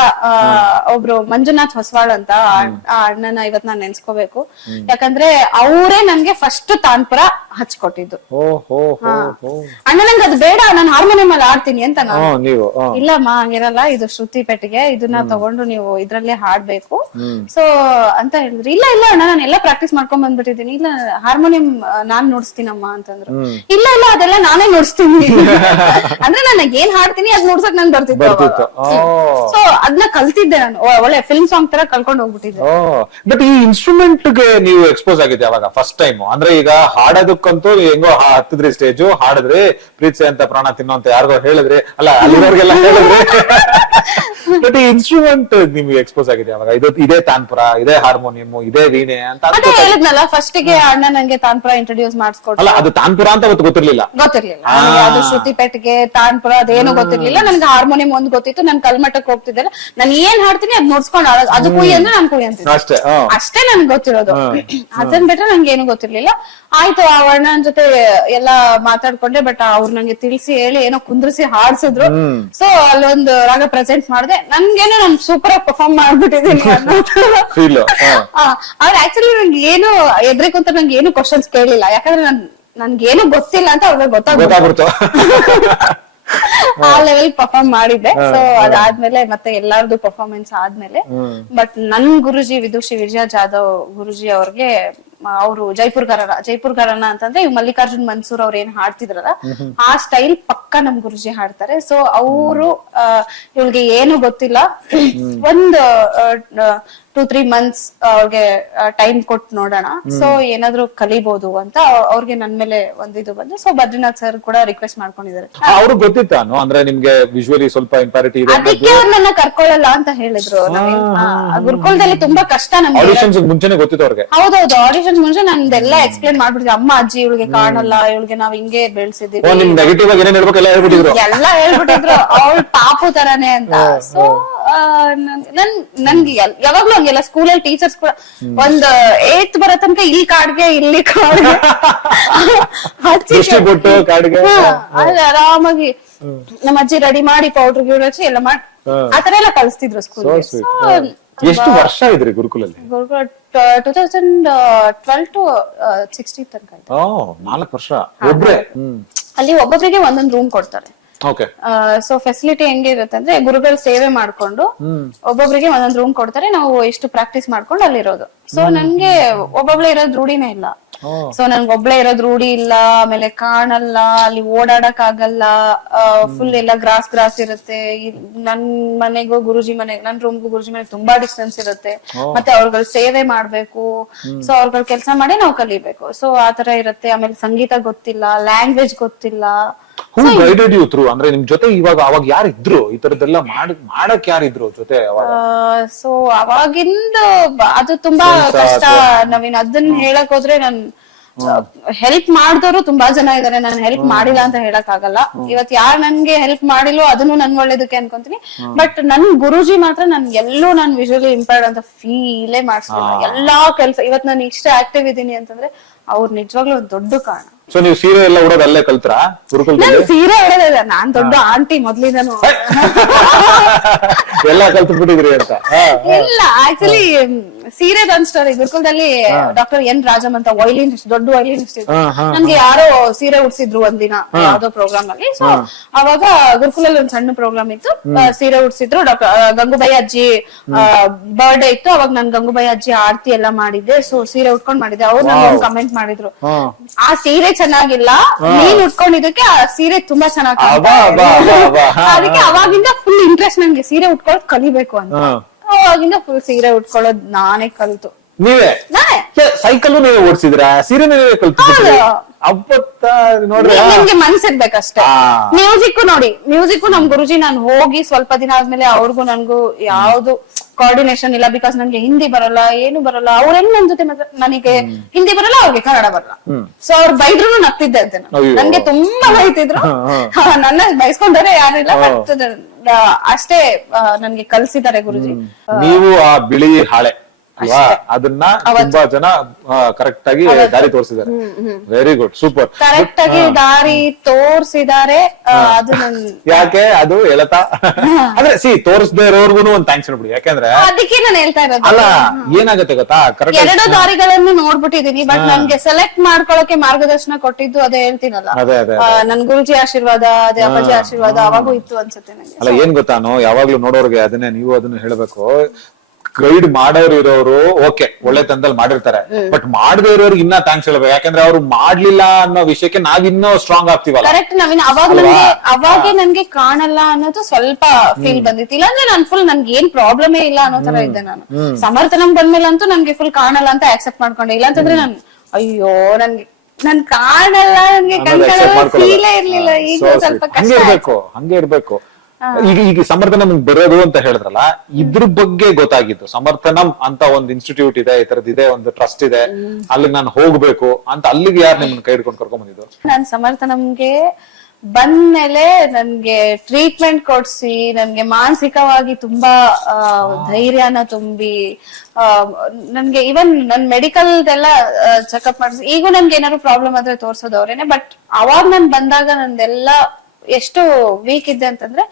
ಒಬ್ರು ಮಂಜುನಾಥ್ ಹೊಸವಾಳ್ ಅಂತ ಆ ಅಣ್ಣನ ಇವತ್ ನಾನ್ ನೆನ್ಸ್ಕೋಬೇಕು. ಯಾಕಂದ್ರೆ ಅವರೇ ನನ್ಗೆ ಫಸ್ಟ್ ತಾನ್ಪುರ ಹಚ್ಕೊಟ್ಟಿದ್ದು. ಅಣ್ಣ ನಂಗೆ ಅದು ಬೇಡ, ನಾನು ಹಾರ್ಮೋನಿಯಂ ಅಲ್ಲಿ ಆಡ್ತೀನಿ ಅಂತ ನಾನು. ಇಲ್ಲಮ್ಮ ಹಂಗಿರಲ್ಲ, ಇದು ಶ್ರುತಿ ಪೆಟ್ಟಿಗೆ, ಇದನ್ನ ತಗೊಂಡು ನೀವು ಇದ್ರಲ್ಲೇ ಹಾಡ್ಬೇಕು. ಸೊ ಅಂತ ಹೇಳಿದ್ರಿ. ಇಲ್ಲ ಇಲ್ಲ ಅಣ್ಣ, ನಾನು ಎಲ್ಲ ಪ್ರಾಕ್ಟೀಸ್ ಮಾಡ್ಕೊಂಡ್ ಬಂದ್ಬಿಟ್ಟಿದ್ದೀನಿ. ಇಲ್ಲ ಹಾರ್ಮೋನಿಯಂ ನಾನ್ ನುಡಿಸ್ತೀನಮ್ಮ ಅಂತಂದ್ರು. ಇಲ್ಲ ಇಲ್ಲ ಅದೆಲ್ಲ ನಾನೇ ನುಡಿಸ್ತೀನಿ ಅಂದ್ರೆ ನನಗೆ ಏನ್ ಹಾಡ್ತೀನಿ ಅದ್ ನುಡ್ಸಕ್ ನನ್ ಬರ್ತಿತ್ತು. ಸೊ ಅದನ್ನ ಕಲ್ತಿದ್ದೆ ನಾನು, ಒಳ್ಳೆ ಫಿಲ್ಮ್ ಸಾಂಗ್ ತರ ಕಲ್ಕೊಂಡ್ ಹೋಗ್ಬಿಟ್ಟಿದ್ದೆ. ಬಟ್ ಈ ಇನ್ಸ್ಟ್ರೂಮೆಂಟ್ ಗೆ ನೀವು ಎಕ್ಸ್ಪೋಸ್ ಆಗಿದೆ ಅವಾಗ ಫಸ್ಟ್ ಟೈಮ್? ಅಂದ್ರೆ ಈಗ ಹಾಡೋದಕ್ಕಂತೂ ಹೆಂಗೋ ಹತ್ತಿದ್ರಿ, ಸ್ಟೇಜು ಹಾಡಿದ್ರಿ, ಪ್ರೀತಿ ಅಂತ ಪ್ರಾಣ ತಿನ್ನೋ ಅಂತ ಯಾರಿಗೋ ಹೇಳಿದ್ರಿ, ಅಲ್ಲ ಅಲ್ಲಿವರೆಗೆಲ್ಲ ಹೇಳಿದ್ರಿ. ಬಟ್ ಈ ಇನ್ಸ್ಟ್ರೂಮೆಂಟ್ ನಿಮ್ಗೆ ಎಕ್ಸ್ಪೋಸ್ ಆಗಿದೆ ಅವಾಗ? ಇದೇ ತಾನ್ಪುರ, ಇದೇ ಹಾರ್ಮೋನಿಯಂ, ಇದೇ ವೀಣೆ ಅಂತ ಹೇಳಿದ್ನಲ್ಲ. ಫಸ್ಟ್ ಗೆ ಅಣ್ಣ ನಂಗೆ ತಾನ್ಪುರ ಇಂಟ್ರೊಡ್ಯೂಸ್ ಮಾಡಿಸ್ಕೊಟ್ರು. ಅಲ್ಲ ಅದು ತಾನ್ಪುರ ಅಂತ ಗೊತ್ತಿರ್ಲಿಲ್ಲ. ಅದು ಶ್ರುತಿ ಪೆಟ್ಟಿಗೆ, ತಾನ್ಪುರ ಅದೇನು ಗೊತ್ತಿರ್ಲಿಲ್ಲ. ನನ್ಗೆ ಹಾರ್ಮೋನಿಯಂ ಒಂದು ಗೊತ್ತಿತ್ತು. ನನ್ ಕಲ್ಮಠಕ್ಕೆ ಹೋಗ್ತಿದ್ದೆಲ್ಲ, ನಾನು ಏನ್ ಹಾಡ್ತೀನಿ ಅದ್ ನೋಡ್ಸ್ಕೊಂಡು ಅದು ಕುಯ್ ಅಂದ್ರೆ ನಾನು ಕುಯ್ ಅಂತೀನಿ ಅಷ್ಟೇ ನನ್ಗೆ ಗೊತ್ತಿರೋದು. ಅದನ್ ಬಿಟ್ರೆ ನನ್ಗೆ ಏನು ಗೊತ್ತಿರ್ಲಿಲ್ಲ. ಆಯ್ತು, ಆ ಅಣ್ಣನ ಜೊತೆ ಎಲ್ಲಾ ಮಾತಾಡ್ಕೊಂಡೆ. ಬಟ್ ಅವ್ರು ನಂಗೆ ತಿಳಿಸಿ ಹೇಳಿ ಏನೋ ಕುಂದ್ರಿಸಿ ಹಾಡ್ಸಿದ್ರು. ಸೊ ಅಲ್ಲೊಂದು ರಾಗ ಪ್ರೆಸೆಂಟ್ ಮಾಡಿದೆ. ನನ್ಗೇನೋ ನಾನು ಸೂಪರ್ ಆಗಿ ಪರ್ಫಾರ್ಮ್ ಮಾಡ್ಬಿಟ್ಟಿದ್ದೀನಿ ಆದ್ರೆ ಆಕ್ಚುಲಿ ನಂಗೆ ಏನು ಎದ್ರಿ ಕುಂತ ನಂಗೆ ಏನು ಕ್ವಶನ್ಸ್ ಕೇಳಿಲ್ಲ. ಯಾಕಂದ್ರೆ ನನ್ಗೇನು ಗೊತ್ತಿಲ್ಲ ಅಂತ ಅವ್ರಿಗೆ ಗೊತ್ತಾಗ್ಬಿಡ್ತು. ಆ ಲೆವೆಲ್ ಪರ್ಫಾರ್ಮ್ ಮಾಡಿದ್ದೆ. ಸೊ ಅದಾದ್ಮೇಲೆ ಮತ್ತೆ ಎಲ್ಲಾರ್ದು ಪರ್ಫಾರ್ಮೆನ್ಸ್ ಆದ್ಮೇಲೆ ಬಟ್ ನನ್ ಗುರುಜಿ ವಿದುಷಿ ವಿಜಯ ಜಾಧವ್ ಗುರುಜಿ ಅವ್ರಿಗೆ, ಅವರು ಜೈಪುರ್ ಘರಾನ ಅಂತಂದ್ರೆ ಇವ್ ಮಲ್ಲಿಕಾರ್ಜುನ್ ಮನ್ಸೂರ್ ಅವ್ರ ಏನ್ ಹಾಡ್ತಿದ್ರಲ್ಲ ಆ ಸ್ಟೈಲ್ ಪಕ್ಕ ನಮ್ ಗುರುಜಿ ಹಾಡ್ತಾರೆ. ಸೊ ಅವರು ಇವ್ಳಿಗೆ ಏನು ಗೊತ್ತಿಲ್ಲ, ಒಂದು 2-3 months ಅವ್ರಿಗೆ ಟೈಮ್ ಕೊಟ್ಟು ನೋಡೋಣ, ಸೊ ಏನಾದ್ರು ಕಲಿಬಹುದು ಅಂತ ಅವ್ರಿಗೆ ನನ್ ಮೇಲೆ ಒಂದಿದು ಬಂದು. ಸೊ ಬದ್ರಿನಾಥ್ ಸರ್ ಕೂಡ ರಿಕ್ವೆಸ್ಟ್ ಮಾಡ್ಕೊಂಡಿದ್ದಾರೆ. ಅವ್ರು ಗೊತ್ತಿತ್ತಾನು ಅಂದ್ರೆ ನಿಮ್ಗೆ ವಿಜುವಲಿ ಸ್ವಲ್ಪ ಇಂಪ್ಯಾರಿಟಿ ಇದೆ, ಅದಕ್ಕೆ ಅವ್ರು ನನ್ನ ಕರ್ಕೊಳ್ಳಲ್ಲ ಅಂತ ಹೇಳಿದ್ರು. ಗುರುಕುಲದಲ್ಲಿ ತುಂಬಾ ಕಷ್ಟ ನಮ್ಗೆ. ಆಡಿಷನ್ಸ್ ಮುಂಚೆನೆ ಗೊತ್ತಿತ್ತು ಅವ್ರಿಗೆ? ಹೌದೌದು, ಆಡಿಷನ್ ಮುಂಚೆ ನಂದೆಲ್ಲ ಎಕ್ಸ್ಪ್ಲೇನ್ ಮಾಡ್ಬಿಟ್ಟಿದ್ದೆ. ಅಮ್ಮ ಅಜ್ಜಿ ಇವಳಿಗೆ ಕಾಣಲ್ಲ, ಇವಳಿಗೆ ನಾವ್ ಹಿಂಗೆ ಬೆಳ್ಸಿದೀವಿ, ಎಲ್ಲ ಹೇಳ್ಬಿಟ್ಟಿದ್ರು. ಅವಳು ಪಾಪು ತರಾನೇ ಅಂತ. ಸೊ ನನ್ಗೆ ಯಾವಾಗ್ಲೂ ಹಂಗೆಲ್ಲ ಸ್ಕೂಲಲ್ಲಿ ಟೀಚರ್ಸ್ ಕೂಡ ಒಂದ್ 8th ಬರೋ ತನಕ ಈ ಕಾಡ್ಗೆ ಇಲ್ಲಿ ಕಾಡ್ಗೆ ಆರಾಮಾಗಿ ನಮ್ಮ ಅಜ್ಜಿ ರೆಡಿ ಮಾಡಿ ಪೌಡರ್ ಗಿಡ ಹಚ್ಚಿ ಎಲ್ಲ ಮಾಡಿ ಆತರ ಎಲ್ಲ ಕಲಿಸ್ತಿದ್ರು ಸ್ಕೂಲ್. ಎಷ್ಟು ವರ್ಷ ಇದ್ರಿ ಗುರುಕುಲಲ್ಲಿ? ಗುರುಕುಲ 2012 to 16 ತನಕ. 4 ವರ್ಷ ಒಬ್ರೆ? ಅಲ್ಲಿ ಒಬ್ಬೊಬ್ಬರಿಗೆ ಒಂದೊಂದು ರೂಮ್ ಕೊಡ್ತಾರೆ. ಓಕೆ. ಸೊ ಫೆಸಿಲಿಟಿ ಹೆಂಗಿರುತ್ತೆ ಅಂದ್ರೆ ಗುರುಗಳು ಸೇವೆ ಮಾಡ್ಕೊಂಡು ಒಬ್ಬೊಬ್ರಿಗೆ ಒಂದೊಂದ್ ರೂಮ್ ಕೊಡ್ತಾರೆ. ನಾವು ಇಷ್ಟು ಪ್ರಾಕ್ಟೀಸ್ ಮಾಡ್ಕೊಂಡು ಅಲ್ಲಿರೋದು. ಸೊ ನನ್ಗೆ ಒಬ್ಬೊಬ್ಳೆ ಇರೋದ್ ರೂಢಿನೇ ಇಲ್ಲ. ಸೊ ನನ್ಗೆ ಒಬ್ಳೆ ಇರೋದ್ ರೂಢಿ ಇಲ್ಲ. ಆಮೇಲೆ ಕಾಣಲ್ಲ, ಅಲ್ಲಿ ಓಡಾಡಕ್ ಆಗಲ್ಲ. ಫುಲ್ ಎಲ್ಲ ಗ್ರಾಸ್ ಇರುತ್ತೆ. ನನ್ ಮನೆಗೂ ಗುರುಜಿ ಮನೆಗೆ, ನನ್ ರೂಮ್ಗೂ ಗುರುಜಿ ಮನೆಗೆ ತುಂಬಾ ಡಿಸ್ಟೆನ್ಸ್ ಇರುತ್ತೆ. ಮತ್ತೆ ಅವ್ರಗಳ ಸೇವೆ ಮಾಡ್ಬೇಕು. ಸೊ ಅವ್ರಗಳ ಕೆಲಸ ಮಾಡಿ ನಾವು ಕಲಿಬೇಕು. ಸೊ ಆತರ ಇರುತ್ತೆ. ಆಮೇಲೆ ಸಂಗೀತ ಗೊತ್ತಿಲ್ಲ, ಲ್ಯಾಂಗ್ವೇಜ್ ಗೊತ್ತಿಲ್ಲ. ಹೂ ಗೈಡೆಡ್ ಯು ಥ್ರೂ? ಅಂದ್ರೆ ನಿಮ್ ಜೊತೆ ಅವಾಗ ಯಾರಿದ್ರು ಈ ತರದ್ದೆಲ್ಲ ಮಾಡಕ್ ಯಾರಿದ್ರು ಜೊತೆ? ಸೊ ಅವಾಗಿಂದ ಅದು ತುಂಬಾ ಕಷ್ಟ ನವೀನ್. ಅದನ್ನ ಹೇಳಕ್ ಹೋದ್ರೆ ನನ್ ಹೆಲ್ಪ್ ಮಾಡಿದವರು ತುಂಬಾ ಜನ ಇದಾರೆ. ನಾನು ಹೆಲ್ಪ್ ಮಾಡಿಲ್ಲ ಅಂತ ಹೇಳಕ್ ಆಗಲ್ಲ. ಇವತ್ ಯಾರು ನನ್ಗೆ ಹೆಲ್ಪ್ ಮಾಡಿಲ್ವೋ ಅದನ್ನು ನನ್ ಒಳ್ಳೇದಕ್ಕೆ ಅನ್ಕೊಂತೀನಿ. ಬಟ್ ನನ್ ಗುರುಜಿ ಮಾತ್ರ ನನ್ ಎಲ್ಲೂ ನಾನ್ ವಿಜುವಲಿ ಇಂಪೇರ್ಡ್ ಅಂತ ಫೀಲೇ ಮಾಡಿಸ್ಲಿಲ್ಲ. ಎಲ್ಲಾ ಕೆಲ್ಸ ಇವತ್ ನಾನು ಇಷ್ಟ ಆಕ್ಟಿವ್ ಇದೀನಿ ಅಂತಂದ್ರೆ ಅವ್ರು ನಿಜವಾಗ್ಲೂ ದೊಡ್ಡ ಕಾರಣ. ಸೊ ನೀವು ಸೀರೆ ಎಲ್ಲ ಉಡೋದು ಅಲ್ಲೇ ಕಲ್ತ್ರಾ ಗುರುಕುಲದಲ್ಲಿ? ನಾನು ಸೀರೆ ಉಡೋದಿಲ್ಲ, ನಾನ್ ದೊಡ್ಡ ಆಂಟಿ ಮೊದ್ಲಿಂದನು. ಎಲ್ಲ ಕಲ್ತು ಬಿಟ್ಟಿದ್ರಿ ಅಂತ? ಇಲ್ಲ, ಆಕ್ಚುಲಿ ಸೀರೆದ ಒಂದ್ ಸ್ಟೋರಿ. ಗುರುಕುಲದಲ್ಲಿ ಡಾಕ್ಟರ್ ಎನ್ ರಾಜಮ್ ಅಂತ ವೈಲಿನಿಸ್ಟ್, ದೊಡ್ಡ ವೈಲಿನಿಸ್ಟ್ ಇದ್ರು. ನನ್ಗೆ ಯಾರೋ ಸೀರೆ ಉಡ್ಸಿದ್ರು ಒಂದಿನ ಯಾವ್ದೋ ಪ್ರೋಗ್ರಾಮ್ ಅಲ್ಲಿ. ಸೊ ಅವಾಗ ಗುರುಕುಲಲ್ಲಿ ಒಂದ್ ಸಣ್ಣ ಪ್ರೋಗ್ರಾಮ್ ಇತ್ತು, ಸೀರೆ ಉಡ್ಸಿದ್ರು. ಡಾಕ್ಟರ್ ಗಂಗೂಬಾಯಿ ಅಜ್ಜಿ ಬರ್ಡೇ ಇತ್ತು. ಅವಾಗ ನಾನ್ ಗಂಗೂಬಾಯಿ ಅಜ್ಜಿ ಆರತಿ ಎಲ್ಲ ಮಾಡಿದ್ದೆ. ಸೊ ಸೀರೆ ಉಟ್ಕೊಂಡ್ ಮಾಡಿದ್ದೆ. ಅವ್ರು ನನ್ಗೆ ಕಮೆಂಟ್ ಮಾಡಿದ್ರು, ಆ ಸೀರೆ ಚೆನ್ನಾಗಿಲ್ಲ, ನೀನ್ ಉಟ್ಕೊಂಡಿದ್ದಕ್ಕೆ ಆ ಸೀರೆ ತುಂಬಾ ಚೆನ್ನಾಗಿ. ಅದಕ್ಕೆ ಅವಾಗಿಂದ ಫುಲ್ ಇಂಟ್ರೆಸ್ಟ್ ನನ್ಗೆ ಸೀರೆ ಉಟ್ಕೊಳ್ಳೋದ್ ಕಲಿಬೇಕು ಅಂತ. ಅವಾಗಿಂದ ಫುಲ್ ಸೀರೆ ಉಟ್ಕೊಳ್ಳೋದ್ ನಾನೇ ಕಲ್ತು. ನೀವೇ ಸೈಕಲ್ ನೀವೇ ಓಡಿಸಿದ್ರ? ಸೀರೆ ನೀವೇ ಕಲ್ತು? ನೋಡ್ರಿ, ನಿಮ್ಗೆ ಮನ್ಸಿರ್ಬೇಕಷ್ಟೇ. ಮ್ಯೂಸಿಕ್ ನೋಡಿ, ಮ್ಯೂಸಿಕ್ ನಮ್ ಗುರುಜಿ ನಾನು ಹೋಗಿ ಸ್ವಲ್ಪ ದಿನ ಆದ್ಮೇಲೆ ಅವ್ರಿಗೂ ನನ್ಗೂ ಯಾವ್ದು ಕೋಆರ್ಡಿನೇಷನ್ ಇಲ್ಲ. ಬಿಕಾಸ್ ನನ್ಗೆ ಹಿಂದಿ ಬರಲ್ಲ, ಏನು ಬರಲ್ಲ. ಅವ್ರ ಹೆಂಗ್ ನನ್ ಜೊತೆ ನನಗೆ ಹಿಂದಿ ಬರಲ್ಲ, ಅವ್ರಿಗೆ ಕನ್ನಡ ಬರಲ್ಲ. ಸೊ ಅವ್ರು ಬೈದ್ರು ನಗ್ತಿದ್ದೆ ಅಂತ. ನನ್ಗೆ ತುಂಬಾ ಬೈತಿದ್ರು. ನನ್ನ ಬೈಸ್ಕೊಂಡವ್ರೆ ಯಾರಿಲ್ಲ. ಬಟ್ ಅಷ್ಟೇ ನನ್ಗೆ ಕಲ್ಸಿದ್ದಾರೆ ಗುರುಜಿ. ನೀವು ಆ ಬಿಳಿ ಹಾಳೆ ಅದನ್ನ ತುಂಬಾ ಜನ ಕರೆಕ್ಟ್ ಆಗಿ ದಾರಿ ತೋರಿಸಿದ್ದಾರೆ. Very good, super. ಕರೆಕ್ಟ್ ಆಗಿ ದಾರಿ ತೋರಿಸಿದ್ದಾರೆ. ಅದು ಯಾಕೆ ಅದು ಹೇಳ್ತಾ ಅಂದ್ರೆ ತೋರಿಸದೇ ಇರೋರ್ಗು ಒಂದ್ ಥ್ಯಾಂಕ್ಸ್ ಹೇಳ್ಬಿಡಿ. ಯಾಕಂದ್ರೆ ಅದಕ್ಕೆ ನಾನು ಹೇಳ್ತಾ ಇರೋದು. ಅಲ್ಲ, ಏನಾಗತ್ತೆ ಗೊತ್ತಾ, ಎರಡು ದಾರಿಗಳನ್ನು ನೋಡ್ಬಿಟ್ಟಿದೀನಿ. ಬಟ್ ನನ್ಗೆ ಸೆಲೆಕ್ಟ್ ಮಾಡ್ಕೊಳಕ್ಕೆ ಮಾರ್ಗದರ್ಶನ ಕೊಟ್ಟಿದ್ದು ಅದೇ ಹೇಳ್ತೀನಲ್ಲ, ನನ್ ಗುರುಜಿ ಆಶೀರ್ವಾದ, ಅದೇ ಅಪ್ಪಾಜಿ ಆಶೀರ್ವಾದ ಅವಾಗೂ ಇತ್ತು ಅನ್ಸುತ್ತೆ ನಂಗೆ. ಅಲ್ಲ, ಏನ್ ಗೊತ್ತಾನೋ, ಯಾವಾಗ್ಲೂ ನೋಡೋರ್ಗೆ ಅದನ್ನೇ ನೀವು ಅದನ್ನ ಹೇಳ್ಬೇಕು. ಗೈಡ್ ಮಾಡೋರು ಇರೋರು ಓಕೆ, ಒಳ್ಳೆ ತಂದಲ್ಲಿ ಮಾಡಿರ್ತಾರೆ. ಬಟ್ ಮಾಡದೇ ಇರೋರಿಗೆ ಇನ್ನ ಥ್ಯಾಂಕ್ಸ್ ಹೇಳ್ಬೇಕು. ಯಾಕಂದ್ರೆ ಅವ್ರು ಮಾಡ್ಲಿಲ್ಲ ಅನ್ನೋ ವಿಷಯಕ್ಕೆ ನಾವ್ ಇನ್ನೂ ಸ್ಟ್ರಾಂಗ್ ಆಗ್ತೀವಲ್ಲ. ಕರೆಕ್ಟ್ ನವೀನ್. ಅವಾಗೆ ನನ್ಗೆ ಕಾಣಲ್ಲ ಅನ್ನೋದು ಸ್ವಲ್ಪ ಫೀಲ್ ಬಂದಿತ್ತು. ಇಲ್ಲಾಂದ್ರೆ ನಾನು ಫುಲ್ ನನ್ಗೆ ಏನ್ ಪ್ರಾಬ್ಲಮೇ ಇಲ್ಲ ಅನ್ನೋ ತರ ಇದ್ದೆ ನಾನು. ಸಮರ್ಥನಂ ಬಂದ್ಮೇಲೆ ಅಂತೂ ನನ್ಗೆ ಫುಲ್ ಕಾಣಲ್ಲ ಅಂತ ಆಕ್ಸೆಪ್ಟ್ ಮಾಡ್ಕೊಂಡೆ. ಇಲ್ಲ ಅಂತಂದ್ರೆ ನಾನು ಅಯ್ಯೋ ನನ್ ಕಾಣಲ್ಲ, ನನ್ಗೆ ಕಣ್ಕಾಣಲ್ಲ ಫೀಲೇ ಇರ್ಲಿಲ್ಲ. ಈಗ ಸ್ವಲ್ಪ ಕಷ್ಟ. ಹಂಗೆ ಇರ್ಬೇಕು. ಈಗ ಸಮರ್ಥನಂ ಬರೋದು ಅಂತ ಹೇಳಿದ್ರಲ್ಲ, ಇದ್ರ ಬಗ್ಗೆ ಗೊತ್ತಾಗಿದ್ದು. ಸಮರ್ಥನಂ ಅಂತ ಒಂದು ಇನ್ಸ್ಟಿಟ್ಯೂಟ್ ಇದೆ, ಈ ತರದಿದೆ, ಒಂದು ಟ್ರಸ್ಟ್ ಇದೆ, ಅಲ್ಲಿ ನಾನು ಹೋಗ್ಬೇಕು ಅಂತ. ಅಲ್ಲಿಗೆ ಯಾರು ನಿಮ್ಮನ್ನ ಕೈ ಹಿಡ್ಕೊಂಡು ಕರ್ಕೊಂಡ್ ಬಂದಿದ್ದು? ನಾನ್ ಸಮರ್ಥನಂಗೆ ಬಂದ್ಮೇಲೆ ನನ್ಗೆ ಟ್ರೀಟ್ಮೆಂಟ್ ಕೊಡ್ಸಿ, ನನ್ಗೆ ಮಾನಸಿಕವಾಗಿ ತುಂಬಾ ಧೈರ್ಯನ ತುಂಬಿ, ನನ್ಗೆ ಇವನ್ ನನ್ ಮೆಡಿಕಲ್ ಎಲ್ಲ ಚೆಕ್ಅಪ್ ಮಾಡಿಸಿ, ಈಗೂ ನನ್ಗೆ ಏನಾದ್ರು ಪ್ರಾಬ್ಲಮ್ ಆದ್ರೆ ತೋರ್ಸೋದು ಅವ್ರೇನೆ. ಬಟ್ ಅವಾಗ ನಾನ್ ಬಂದಾಗ ನಂದೆಲ್ಲ ಎಷ್ಟು ವೀಕ್ ಇದ್ದೆ ಅಂತಂದ್ರೆ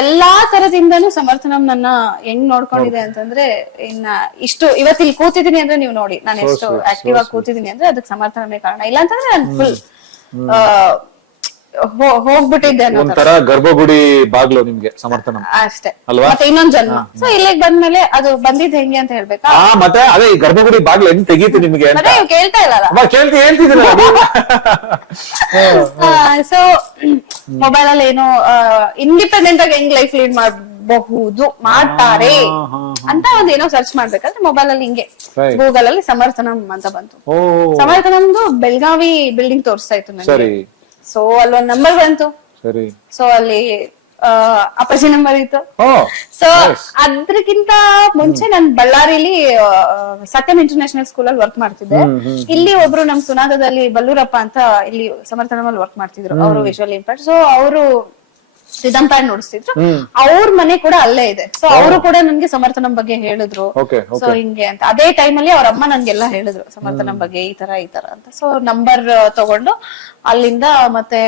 ಎಲ್ಲಾ ತರದಿಂದನೂ ಸಮರ್ಥನಂ ನನ್ನ ಹೆಂಗ್ ನೋಡ್ಕೊಂಡಿದೆ ಅಂತಂದ್ರೆ, ಇನ್ನ ಇಷ್ಟು ಇವತ್ತು ಇಲ್ಲಿ ಕೂತಿದೀನಿ ಅಂದ್ರೆ ನೀವು ನೋಡಿ, ನಾನು ಎಷ್ಟು ಆಕ್ಟಿವ್ ಆಗಿ ಕೂತಿದೀನಿ ಅಂದ್ರೆ ಅದಕ್ಕೆ ಸಮರ್ಥನಮೇ ಕಾರಣ. ಇಲ್ಲ ಅಂತಂದ್ರೆ ನಾನು ಫುಲ್ ಹೋಗ್ಬಿಟ್ಟಿದ್ದೆ. ಒಂಥರ ಗರ್ಭಗುಡಿ ಬಾಗ್ಲು ನಿಮ್ಗೆ ಸಮರ್ಥನಂ ಅಷ್ಟೇ ಅಲ್ವಾ? ಮತ್ತೆ ಇನ್ನೊಂದ್ ಜನ್ಮ. ಸೊ ಇಲ್ಲಿಗೆ ಬಂದ್ಮೇಲೆ ಅದು ಬಂದಿದ್ ಹೆಂಗೆ ಅಂತ ಹೇಳ್ಬೇಕಾ? ಮತ್ತೆ ಅದೇ ಗರ್ಭಗುಡಿ ಬಾಗ್ಲು ಹೆಂಗ್ ತೆಗೀತಿ ನಿಮ್ಗೆ? ಕೇಳ್ತಾ ಇಲ್ಲಲ್ಲ, ಹೇಳ್ತಿದ್ದೀನಿ. ಸೊ ಮೊಬೈಲ್ ಅಲ್ಲಿ ಏನೋ ಇಂಡಿಪೆಂಡೆಂಟ್ ಆಗಿ ಹೆಂಗ್ ಲೈಫ್ ಲೀಡ್ ಮಾಡಬಹುದು ಮಾಡ್ತಾರೆ ಅಂತ ಒಂದ್ ಏನೋ ಸರ್ಚ್ ಮಾಡ್ಬೇಕಾದ್ರೆ ಮೊಬೈಲ್ ಅಲ್ಲಿ ಹಿಂಗೆ ಗೂಗಲ್ ಅಲ್ಲಿ ಸಮರ್ಥನಂ ಅಂತ ಬಂತು. ಸಮರ್ಥನಂದು ಬೆಳಗಾವಿ ಬಿಲ್ಡಿಂಗ್ ತೋರಿಸ್ತಾ ಇತ್ತು ನನಗೆ. ಸೊ ಅಲ್ಲೊಂದ್ ನಂಬರ್ ಬಂತು. ಸೊ ಅಲ್ಲಿ ಅಪ್ಪಾಜಿ ನಂಬರ್ ಇತ್ತು. ಸೊ ಅದ್ರಕ್ಕಿಂತ ಮುಂಚೆ ನಾನು ಬಳ್ಳಾರಿಲಿ ಸತ್ಯಂ ಇಂಟರ್ನ್ಯಾಷನಲ್ ಸ್ಕೂಲ್ ಅಲ್ಲಿ ವರ್ಕ್ ಮಾಡ್ತಿದ್ದೆ. ಇಲ್ಲಿ ಒಬ್ರು ನಮ್ ಸುನಾದದಲ್ಲಿ ಬಲ್ಲೂರಪ್ಪ ಅಂತ ಇಲ್ಲಿ ಸಮರ್ಥನಮಲ್ಲಿ ವರ್ಕ್ ಮಾಡ್ತಿದ್ರು. ಅವರು ವಿಜುವಲ್ ಇಂಪ್ಯಾಕ್ಟ್. ಸೊ ಅವರು ರಿದಮ್ ಪ್ಯಾಡ್ ನೋಡಿಸ್ತಿದ್ರು. ಅವ್ರ ಮನೆ ಕೂಡ ಅಲ್ಲೇ ಇದೆ. ಸೊ ಅವರು ಕೂಡ ನನ್ಗೆ ಸಮರ್ಥನಂ ಬಗ್ಗೆ ಹೇಳಿದ್ರು. ಸೊ ಹಿಂಗೆ ಅಂತ ಅದೇ ಟೈಮ್ ಅಲ್ಲಿ ಅವ್ರ ಅಮ್ಮ ನನ್ಗೆಲ್ಲ ಹೇಳಿದ್ರು ಸಮರ್ಥನಂ ಬಗ್ಗೆ ಈ ತರ ಅಂತ. ಸೊ ನಂಬರ್ ತಗೊಂಡು ಅಲ್ಲಿಂದ ಮತ್ತೆ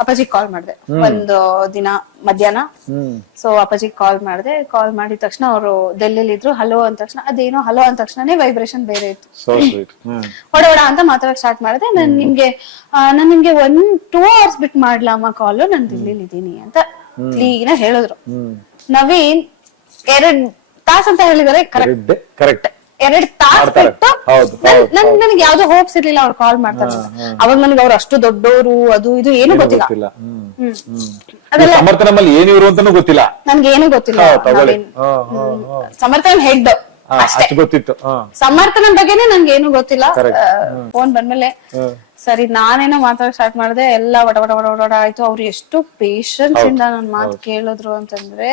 ಅಪ್ಪಾಜಿ ಕಾಲ್ ಮಾಡಿದೆ ಒಂದು ದಿನ ಮಧ್ಯಾಹ್ನ. ಸೊ ಅಪ್ಪಾಜಿ ಕಾಲ್ ಮಾಡಿದ ತಕ್ಷಣ ಅವರು ಡೆಲ್ಲಿಲಿ ಇದ್ರು. ಹಲೋ ಅಂದ ತಕ್ಷಣ ಅದೇನೋ ಹಲೋ ಅಂದ ತಕ್ಷಣನೇ ವೈಬ್ರೇಷನ್ ಬೇರೆ ಇತ್ತು. ಹೊಡ ಅಂತ ಮಾತಾಡಕ್ ಸ್ಟಾರ್ಟ್ ಮಾಡಿದೆ. ನಾನ್ ನಿಮ್ಗೆ 2 hours ಬಿಟ್ಟು ಮಾಡ್ಲಾಮ ಕಾಲ್, ನಾನ್ ಡೆಲ್ಲಿಲಿ ಇದೀನಿ ಅಂತ ಕ್ಲೀನ್ ಹೇಳಿದ್ರು. ನವೀನ್ 2 ತಾಸು ಅಂತ ಹೇಳಿದಾರೆ. ಕರೆಕ್ಟ್ 2 ತಾಸು ಬಿಟ್ಟು ನನ್ಗೆ ಯಾವ್ದೋ ಹೋಪ್ಸ್ ಇರ್ಲಿಲ್ಲ ಅವ್ರು ಕಾಲ್ ಮಾಡ್ತಾರೆ. ಅವಾಗ ನನ್ಗೆ ಅವ್ರು ಅಷ್ಟು ದೊಡ್ಡವರು ಅದು ಇದು ಏನು ಗೊತ್ತಿಲ್ಲ. ಸಮರ್ಥನದಲ್ಲಿ ಏನಿವರು ಅಂತಾನು ಗೊತ್ತಿಲ್ಲ, ನನ್ಗೆ ಏನು ಗೊತ್ತಿಲ್ಲ. ಸಮರ್ಥನ ಹೆಡ್ ಅಷ್ಟೇ ಗೊತ್ತಿತ್ತು. ಸಮರ್ಥನ ಬಗ್ಗೆನೆ ನನ್ಗೆ ಏನು ಗೊತ್ತಿಲ್ಲ. ಫೋನ್ ಬಂದ್ಮೇಲೆ ಸರಿ ನಾನೇನೋ ಮಾತಾಡಕ್ ಸ್ಟಾರ್ಟ್ ಮಾಡಿದೆ. ಎಲ್ಲ ವಟ ವಟ ವಟ ವಟ ಆಯ್ತು. ಅವ್ರು ಎಷ್ಟು ಪೇಶನ್ಸ್ ಇಂದ ನನ್ ಮಾತು ಕೇಳಿದ್ರು ಅಂತಂದ್ರೆ,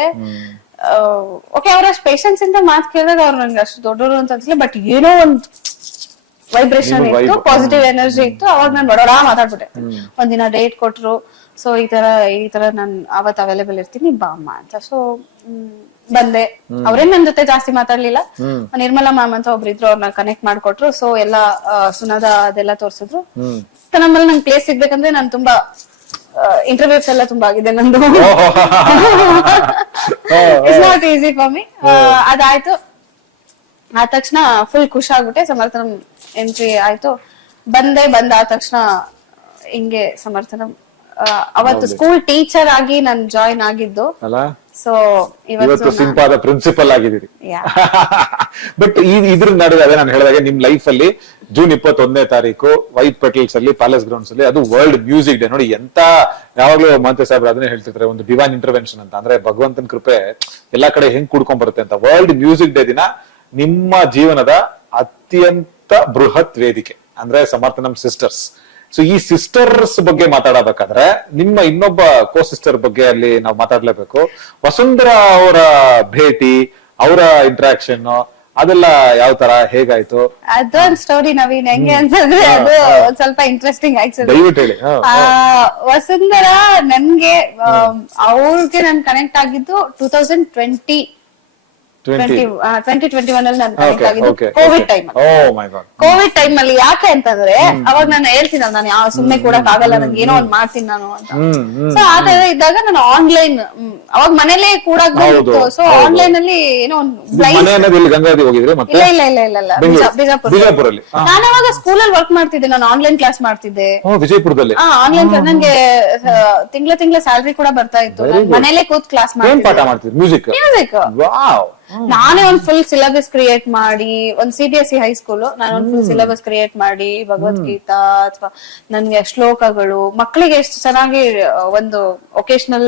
ಓಕೆ ಅವ್ರಷ್ಟು ಪೇಶನ್ಸ್ ಇಂದ ಮಾತು ಕೇಳಿದಾಗ ಅವ್ರು ನನ್ಗೆ ಅಷ್ಟು ದೊಡ್ಡವರು ಅಂತ ಅನ್ಸಲಿಲ್ಲ. ಬಟ್ ಏನೋ ಒಂದು ವೈಬ್ರೇಷನ್ ಇತ್ತು, ಪಾಸಿಟಿವ್ ಎನರ್ಜಿ ಇತ್ತು. ಅವಾಗ ನಾನು ಬಡೋಡ ಮಾತಾಡ್ಬಿಟ್ಟೆ. ಒಂದಿನ ಡೇಟ್ ಕೊಟ್ರು. ಸೊ ಈ ತರ ನಾನ್ ಅವತ್ ಅವೈಲೇಬಲ್ ಇರ್ತೀನಿ ಬಾ ಅಮ್ಮ ಅಂತ. ಸೊ ಬಂದೆ. ಅವ್ರೇನ್ ನನ್ ಜೊತೆ ಜಾಸ್ತಿ ಮಾತಾಡ್ಲಿಲ್ಲ. ನಿರ್ಮಲಾ ಮ್ಯಾಮ್ ಅಂತ ಒಬ್ರು ಇದ್ರು, ಅವ್ರನ್ನ ಕನೆಕ್ಟ್ ಮಾಡ್ಕೊಟ್ರು. ಸೊ ಎಲ್ಲಾ ಸುನಾದ ಅದೆಲ್ಲ ತೋರ್ಸಿದ್ರು. ನಮ್ಮಲ್ಲಿ ನಂಗೆ ಪ್ಲೇಸ್ ಸಿಗ್ಬೇಕಂದ್ರೆ ನಾನು ತುಂಬಾ ಇಂಟರ್ವ್ಯೂಸ್ ಎಲ್ಲ ತುಂಬಾ ಆಗಿದೆ ನಂದು. It's not easy for me. ಅದಾಯ್ತು. ಆದ ತಕ್ಷಣ ಫುಲ್ ಖುಷಿ ಆಗ್ಬಿಟ್ಟೆ. ಸಮರ್ಥನಂ ಎಂಟ್ರಿ ಆಯ್ತು. ಬಂದಾದ ತಕ್ಷಣ ಹಿಂಗೆ ಸಮರ್ಥನಂ ಅವತ್ತು ಸ್ಕೂಲ್ ಟೀಚರ್ ಆಗಿ ನಾನು ಜಾಯಿನ್ ಆಗಿದ್ದು. ಸೊ ಇವತ್ತು ಸಿಂಪಾದ ಪ್ರಿನ್ಸಿಪಲ್ ಆಗಿದ್ದೀರಿ. ಬಟ್ ಇದ್ರ ನಡುವೆ ಅದೇ ನಾನು ಹೇಳಿದಾಗ ನಿಮ್ ಲೈಫ್ ಅಲ್ಲಿ ಜೂನ್ 21ನೇ ತಾರೀಕು ವೈಟ್ ಪೆಟಲ್ಸ್ ಅಲ್ಲಿ ಪ್ಯಾಲೇಸ್ ಗ್ರೌಂಡ್ಸ್ ಅಲ್ಲಿ ಅದು ವರ್ಲ್ಡ್ ಮ್ಯೂಸಿಕ್ ಡೇ. ನೋಡಿ ಎಂತ ಯಾವಾಗ್ಲೂ ಮಂತ್ರಿ ಸಾಹೇಬ್ರು ಅದನ್ನೇ ಹೇಳ್ತಿರ್ತಾರೆ, ಒಂದು ಡಿವೈನ್ ಇಂಟರ್ವೆನ್ಷನ್ ಅಂತ. ಅಂದ್ರೆ ಭಗವಂತನ ಕೃಪೆ ಎಲ್ಲಾ ಕಡೆ ಹೆಂಗ್ ಕೂಡ್ಕೊಂಡ್ ಬರುತ್ತೆ ಅಂತ. ವರ್ಲ್ಡ್ ಮ್ಯೂಸಿಕ್ ಡೇ ದಿನ ನಿಮ್ಮ ಜೀವನದ ಅತ್ಯಂತ ಬೃಹತ್ ವೇದಿಕೆ ಅಂದ್ರೆ ಸಮರ್ಥನಂ ಸಿಸ್ಟರ್ಸ್. ಸೊ ಈ ಸಿಸ್ಟರ್ಸ್ ಬಗ್ಗೆ ಮಾತಾಡಬೇಕಾದ್ರೆ ನಿಮ್ಮ ಇನ್ನೊಬ್ಬ ಕೋ ಸಿಸ್ಟರ್ ಬಗ್ಗೆ ಅಲ್ಲಿ ನಾವು ಮಾತಾಡ್ಲೇಬೇಕು. ವಸುಂಧರಾ ಅವರ ಭೇಟಿ, ಅವರ ಇಂಟ್ರಾಕ್ಷನ್ ಅದೆಲ್ಲ ಯಾವ ತರ ಹೇಗಾಯ್ತು? ಅದೊಂದು ಸ್ಟೋರಿ ನವೀನ್. ಹೆಂಗೆ ಅಂತಂದ್ರೆ ಅದು ಸ್ವಲ್ಪ ಇಂಟ್ರೆಸ್ಟಿಂಗ್ ಆಯ್ತು. ದಯವಿಟ್ಟು ಹೇಳಿ. ವಸುಂಧರಾ ನನ್ಗೆ ಅವ್ರಿಗೆ ನಾನು ಕನೆಕ್ಟ್ ಆಗಿದ್ದು 2021 ಅಲ್ಲಿ ನಾನು ಕನೆಕ್ಟ್ ಆಗಿದ್ದು ಕೋವಿಡ್ ಟೈಮ್. ಕೋವಿಡ್ ಟೈಮ್ ಅಲ್ಲಿ ಯಾಕೆ ಅಂತಂದ್ರೆ ಅವಾಗ ನಾನು ಹೇಳ್ತೀನಿ, ನಾನು ಯಾವ ಸುಮ್ನೆ ಕೂಡಕ್ ಆಗಲ್ಲ, ನನ್ಗೆ ಏನೋ ಒಂದ್ ಮಾಡ್ತೀನಿ ನಾನು ಅಂತ. ಸೊ ಆ ತರ ಇದ್ದಾಗ ನಾನು ಆನ್ಲೈನ್ ಅವಾಗ ಮನೇಲೆ ಕೂಡಕ್ ಬಂದಿತ್ತು. ಸೊ ಆನ್ಲೈನ್ ಅಲ್ಲಿ ಏನೋ ಒಂದು ಇಲ್ಲ ಬಿಜಾಪುರಲ್ಲಿ ನಾನು ಅವಾಗ ಸ್ಕೂಲಲ್ಲಿ ವರ್ಕ್ ಮಾಡ್ತಿದ್ದೆ. ನಾನು ಆನ್ಲೈನ್ ಕ್ಲಾಸ್ ಮಾಡ್ತಿದ್ದೆ ವಿಜಯಪುರದಲ್ಲಿ. ಆನ್ಲೈನ್ ಕ್ಲಾಸ್ ನನ್ಗೆ ತಿಂಗಳ ಸ್ಯಾಲ್ರಿ ಕೂಡ ಬರ್ತಾ ಇತ್ತು. ಮನೇಲೆ ಕೂತ್ ಕ್ಲಾಸ್ ಮಾಡ್ತಿದ್ದೆ ಮ್ಯೂಸಿಕ್. ನಾನೇ ಒಂದ್ ಫುಲ್ ಸಿಲೆಬಸ್ ಕ್ರಿಯೇಟ್ ಮಾಡಿ, ಒಂದ್ CBSE ಹೈಸ್ಕೂಲ್, ನಾನು ಒಂದ್ ಫುಲ್ ಸಿಲೆಬಸ್ ಕ್ರಿಯೇಟ್ ಮಾಡಿ ಭಗವದ್ಗೀತಾ ಅಥವಾ ನನ್ಗೆ ಶ್ಲೋಕಗಳು ಮಕ್ಕಳಿಗೆ ಎಷ್ಟು ಚೆನ್ನಾಗಿ ಒಂದು ಒಕೇಶನಲ್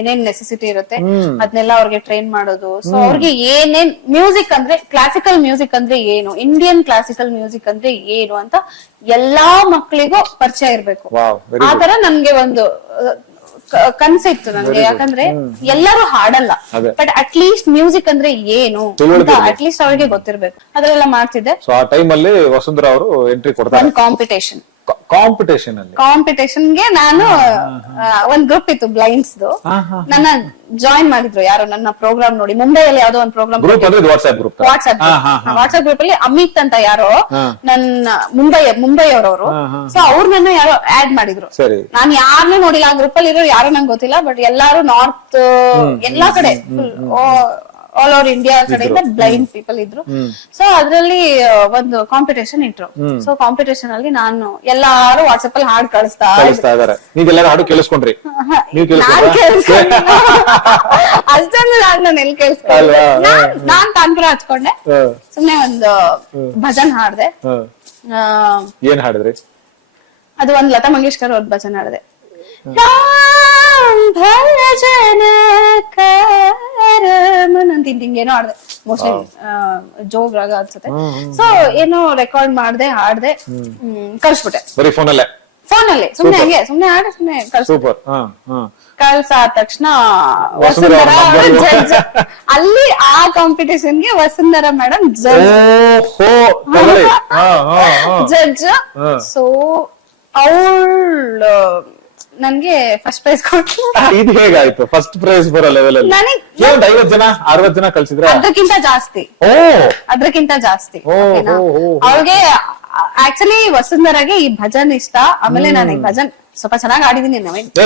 ಏನೇನ್ ನೆಸೆಸಿಟಿ ಇರುತ್ತೆ ಅದನ್ನೆಲ್ಲ ಅವ್ರಿಗೆ ಟ್ರೈನ್ ಮಾಡೋದು. ಸೊ ಅವ್ರಿಗೆ ಏನೇನ್ ಮ್ಯೂಸಿಕ್ ಅಂದ್ರೆ, ಕ್ಲಾಸಿಕಲ್ ಮ್ಯೂಸಿಕ್ ಅಂದ್ರೆ ಏನು, ಇಂಡಿಯನ್ ಕ್ಲಾಸಿಕಲ್ ಮ್ಯೂಸಿಕ್ ಅಂದ್ರೆ ಏನು ಅಂತ ಎಲ್ಲಾ ಮಕ್ಕಳಿಗೂ ಪರಿಚಯ ಇರ್ಬೇಕು. ಆತರ ನನ್ಗೆ ಒಂದು ಕನ್ಸಿತ್ತು ನನ್ಗೆ. ಯಾಕಂದ್ರೆ ಎಲ್ಲರೂ ಹಾಡಲ್ಲ, ಬಟ್ ಅಟ್ ಲೀಸ್ಟ್ ಮ್ಯೂಸಿಕ್ ಅಂದ್ರೆ ಏನು ಅಂತ ಅಟ್ ಲೀಸ್ಟ್ ಅವ್ರಿಗೆ ಗೊತ್ತಿರ್ಬೇಕು. ಅದೆಲ್ಲ ಮಾಡ್ತಿದ್ದೆ. ಸೊ ಆ ಟೈಮ್ ಅಲ್ಲಿ ವಸುಂಧರಾ ಅವರು ಎಂಟ್ರಿ ಕೊಡ್ತಾರೆ. ಒಂದು ಕಾಂಪಿಟೇಷನ್ಗೆ ನಾನು ಒಂದ್ ಗ್ರೂಪ್ ಇತ್ತು ಬ್ಲೈಂಡ್ಸ್, ನನ್ನ ಜಾಯಿನ್ ಮಾಡಿದ್ರು ಯಾರು ನನ್ನ ಪ್ರೋಗ್ರಾಮ್ ನೋಡಿ. ಮುಂಬೈಯಲ್ಲಿ ಯಾವ್ದೋ ಒಂದು ಪ್ರೋಗ್ರಾಮ್, ವಾಟ್ಸ್ಆಪ್ ಗ್ರೂಪ್ ಅಲ್ಲಿ ಅಮಿತ್ ಅಂತ ಯಾರೋ ನನ್ನ ಮುಂಬೈ ಅವರವರು. ಸೊ ಅವ್ರು ನನ್ನ ಯಾರೋ ಆಡ್ ಮಾಡಿದ್ರು. ನಾನ್ ಯಾರನ್ನೂ ನೋಡಿಲ್ಲ ಆ ಗ್ರೂಪ್ ಅಲ್ಲಿ ಇರೋ, ಯಾರು ನಂಗೆ ಗೊತ್ತಿಲ್ಲ. ಬಟ್ ಎಲ್ಲಾರು ನಾರ್ತ್ ಎಲ್ಲಾ ಕಡೆ ಆಲ್ ಓವರ್ ಇಂಡಿಯಾ ಕಡೆಯಿಂದ ಬ್ಲೈಂಡ್ ಪೀಪಲ್ ಇದ್ರು. ಸೊ ಅದ್ರಲ್ಲಿ ಒಂದು ಕಾಂಪಿಟೇಷನ್ ಇಟ್ರು. ಸೊ ಕಾಂಪಿಟೇಷನ್ ಅಲ್ಲಿ ನಾನು ಎಲ್ಲಾರು ವಾಟ್ಸ್ಆಪ್ ಅಲ್ಲಿ ಹಾಡು ಕಳಿಸ್ತಾ ಇದಾರೆ. ನೀವೆಲ್ಲ ಹಾಡು ಕೇಳಿಸ್ಕೊಂಡ್ರಿ? ಅಷ್ಟೊಂದು ನಾನು ಎಲ್ಲಿ ಕೇಳಿಸ್ಕೊಂಡೆ. ನಾನ್ ತಾನ್ಪುರ ಹಚ್ಕೊಂಡೆ, ಸುಮ್ನೆ ಒಂದು ಭಜನ್ ಹಾಡ್ದೆ. ಏನ್ ಹಾಡಿದ್ರಿ? ಅದು ಒಂದ್ ಲತಾ ಮಂಗೇಶ್ಕರ್ ಅವ್ರ ಭಜನ್ ಹಾಡ್ದೆ. ಭಜನ ಹಿಂಗೇನೋ ಆಡ್ದೆ, ಮೋಸ್ಟ್ಲಿ ಜೋಗ್ ರಾಗ ಅನ್ಸುತ್ತೆ. ಸೊ ಏನೋ ರೆಕಾರ್ಡ್ ಮಾಡ್ದೆ, ಹಾಡ್ದೆ, ಕಳ್ಸ್ಬಿಟ್ಟೆ ಫೋನಲ್ಲಿ. ಸುಮ್ನೆ ಹಂಗೆ ಸುಮ್ನೆ ಆಡಿ ಸುಮ್ನೆ ಕಳ್ಸಾದ ತಕ್ಷಣ ವಸುಂಧರಾ ಜಡ್ಜ್. ಅಲ್ಲಿ ಆ ಕಾಂಪಿಟೇಷನ್ಗೆ ವಸುಂಧರಾ ಮೇಡಮ್ ಜಡ್ಜ್. ಸೊ ಅವಳು ನನ್ಗೆ ಫಸ್ಟ್ ಪ್ರೈಸ್ ಕೊಟ್ಲು. ಇದು ಹೇಗಾಯ್ತು? ಫಸ್ಟ್ ಪ್ರೈಸ್ ಬರೋ ಲೆವೆಲ್ ಅಲ್ಲಿ 50 ಜನ 60 ಜನ ಕಳ್ಸಿದ್ರ? ಅದಕ್ಕಿಂತ ಜಾಸ್ತಿ. ಅವ್ರಿಗೆ ಆಕ್ಚುಲಿ ವಸುಂಧರಾಗೆ ಈ ಭಜನ್ ಇಷ್ಟ. ಆಮೇಲೆ ನನಗೆ ಭಜನ್ ಸ್ವಲ್ಪ ಚೆನ್ನಾಗಿ ಆಡಿದೀನಿ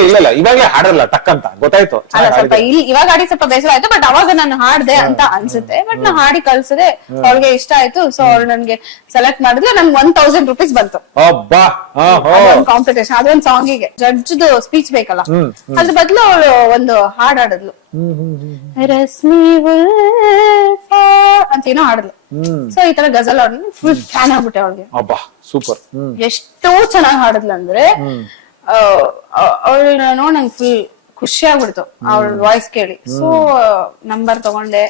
ಇಲ್ಲ ಇವಾಗ್ಲೇ ಹಾಡಲ್ಲ ಟಕ್ ಅಂತ ಗೊತ್ತಾಯ್ತು. ಅಲ್ಲ ಸ್ವಲ್ಪ ಇವಾಗ ಆಡಿ ಸ್ವಲ್ಪ ಬೇಸರ ಆಯ್ತು, ಬಟ್ ಅವಾಗ ನಾನು ಹಾಡ್ದೆ ಅಂತ ಅನ್ಸುತ್ತೆ. ಬಟ್ ನಾ ಹಾಡಿ ಕಳ್ಸಿದೆ, ಅವ್ರಿಗೆ ಇಷ್ಟ ಆಯ್ತು. ಸೊ ಅವ್ರು ನನ್ಗೆ ಸೆಲೆಕ್ಟ್ ಮಾಡಿದ್ರೆ ನನ್ಗೆ 1000 ರೂಪೀಸ್ ಬಂತು. ಕಾಂಪಿಟೇಷನ್ ಅದೊಂದ್ ಸಾಂಗಿಗೆ ಜಡ್ಜ್ದು ಸ್ಪೀಚ್ ಬೇಕಲ್ಲ, ಅದ್ರ ಬದಲು ಅವಳು ಒಂದು ಹಾಡ್ ಆಡಿದ್ಲು, ರಶ್ಮಿ ಅಂತ ಏನೋ ಹಾಡಿದ್ಲು. ಸೊ ಈ ತರ ಗಜಲ್ ಹಾಡಿದ್ಲು, ಫುಲ್ ಫ್ಯಾನ್ ಆಗ್ಬಿಟ್ಟೆ ಅವ್ಳಿಗೆ. ಸೂಪರ್. ಎಷ್ಟೋ ಚೆನ್ನಾಗಿ ಹಾಡಿದ್ಲು ಅಂದ್ರೆ ಅವಳನ್ನ ನೋಡ್ ನಂಗೆ ಫುಲ್ ಖುಷಿ ಆಗ್ಬಿಡ್ತು ಅವಳ ವಾಯ್ಸ್ ಕೇಳಿ. ಸೊ ನಂಬರ್ ತಗೊಂಡೆ,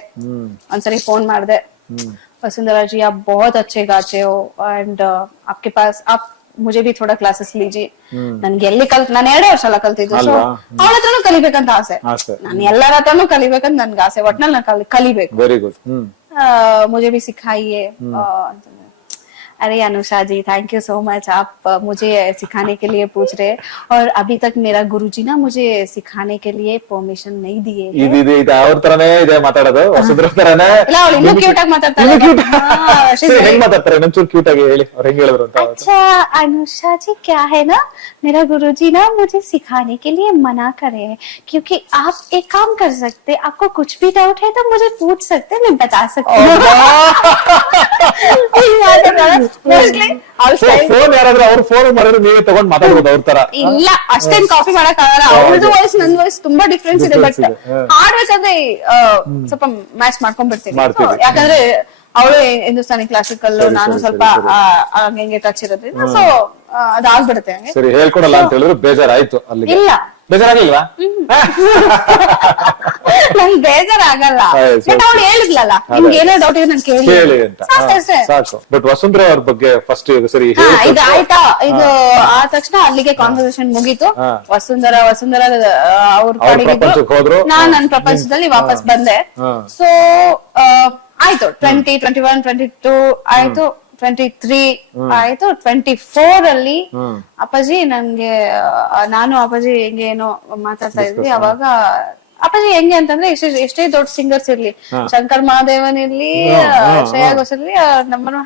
ಒಂದ್ಸರಿ ಫೋನ್ ಮಾಡ್ದೆ, वसुंधरा जी आप बहुत अच्छे गाते हो एंड आपके पास आप मुझे भी थोड़ा क्लासेस लीजिए. ನನ್ಗೆ ಎಲ್ಲಿ ನಾನು 2 ವರ್ಷ ಅಲ್ಲ ಕಲ್ತಿದ್ದು. ಸೊ ಅವಳ ಹತ್ರನು ಕಲಿಬೇಕಂತ ಆಸೆ, ನಾನು ಎಲ್ಲರ ಹತ್ರನು ಕಲಿಬೇಕಂತ ನನ್ಗೆ ಆಸೆ. ಒಟ್ನಲ್ಲಿ ನಾನು ಕಲಿಬೇಕು. Very good. मुझे भी सिखाइए. अरे अनुषा जी थैंक यू सो मच, आप मुझे सिखाने के लिए पूछ रहे हैं और अभी तक मेरा गुरुजी ना मुझे सिखाने के लिए परमिशन नहीं दिए हैं. ಅವ್ರ ತರನೇ ಇದೆ ಮಾತಾಡೋದು, ವಸುಂಧರಾ ತರನೇ. ಇಲ್ಲ ಅವಳು ಇನ್ನೂ ಕ್ಯೂಟ್ ಆಗಿ ಮಾತಾಡ್ತಾಳೆ. ಹೆಂಗ್ ಮಾತಾಡ್ತಾರೆ ಒಂಚೂರು ಕ್ಯೂಟ್ ಆಗಿ ಹೇಳಿ, ಅವ್ರು ಹೆಂಗ್ ಹೇಳಿದ್ರು ಅಂತ. अच्छा अनुषा जी क्या है ना, मेरा गुरुजी ना मुझे सिखाने के लिए मना करे हैं क्योंकि आप एक काम कर सकते, आपको कुछ भी डाउट है तो मुझे पूछ सकते, मैं बता सकती हूँ. ಫೋನ್ ಯಾರಾದ್ರೂ ಅವ್ರ ಫೋನ್ ಮಾಡಿದ್ರೆ ನೀವೇ ತಗೊಂಡ್ ಮಾತಾಡ್ಬೋದು ಅವ್ರ ತರ. ಇಲ್ಲ ಅಷ್ಟೇನ್ ಕಾಪಿ ಮಾಡಕ್ ಆಗಲ್ಲ, ಅವ್ರದ್ದು ವಾಯ್ಸ್ ನನ್ ವಾಯ್ಸ್ ತುಂಬಾ ಡಿಫ್ರೆನ್ಸ್ ಇದೆ. ಬಟ್ ಹಾಡ್ಬೇಕಾದ್ರೆ ಸ್ವಲ್ಪ ಮ್ಯಾಚ್ ಮಾಡ್ಕೊಂಡ್ ಬಿಡ್ತೀನಿ, ಯಾಕಂದ್ರೆ ಅವಳು ಹಿಂದೂಸ್ತಾನಿ ಕ್ಲಾಸಿಕಲ್, ನಾನು ಸ್ವಲ್ಪ ಹಂಗೆ ಟಚ್ ಇರೋದ್ರಿಂದ ಸೊ ಅದಾಗ್ಬಿಡುತ್ತೆ. ಸರಿ ಹೇಳ್ಕೊಡಲ್ಲ ಅಂತ ಹೇಳಿದ್ರು ಬೇಜಾರಾಯ್ತು ಅಲ್ಲಿ? ಇಲ್ಲ ಬೇಜಾರಾಗ್ಲಿಲ್ವಾ? ನಂಗೆ ಬೇಜಾರಾಗಲ್ಲ, ಬಟ್ ಅವ್ಳು ಹೇಳಿದ್ಲಲ್ಲ ನಿಮ್ಗೆ ಏನೋ ಡೌಟ್ ಇದೆ ನಾನು ಕೇಳಿ ಅಂತ ಸಾಕು. ಬಟ್ ವಸುಂಧರಾ ಅವ್ರ ಬಗ್ಗೆ ಫಸ್ಟ್ ಸರಿ ಇದು ಆಯ್ತಾ, ಇದು ಆದ ತಕ್ಷಣ ಅಲ್ಲಿಗೆ ಕಾನ್ವರ್ಸೇಷನ್ ಮುಗೀತು. ವಸುಂಧರಾ ಅವ್ರ ಕಡೆಗೆ ಹೋದ್ರು, ನಾನ್ ನನ್ನ ಪ್ರಪಂಚದಲ್ಲಿ ವಾಪಸ್ ಬಂದೆ. ಸೊ ಆಯ್ತು 2021 22 ಆಯ್ತು, 23 ಆಯ್ತು. 24 ಅಲ್ಲಿ ಅಪ್ಪಾಜಿ ನನ್ಗೆ ನಾನು ಅಪ್ಪಾಜಿ ಹೆಂಗೆ ಏನೋ ಮಾತಾಡ್ತಾ ಇದ್ವಿ. ಅವಾಗ ಅಪ್ಪಾಜಿ ಹೆಂಗೆ ಅಂತಂದ್ರೆ ಎಷ್ಟೇ ದೊಡ್ಡ ಸಿಂಗರ್ಸ್ ಇರ್ಲಿ, ಶಂಕರ್ ಮಹಾದೇವನ್ ಇರ್ಲಿ, ಶ್ರೇಯಾ ಘೋಷಾಲ್ ಇರ್ಲಿ, ನಮ್ಮನ್ನು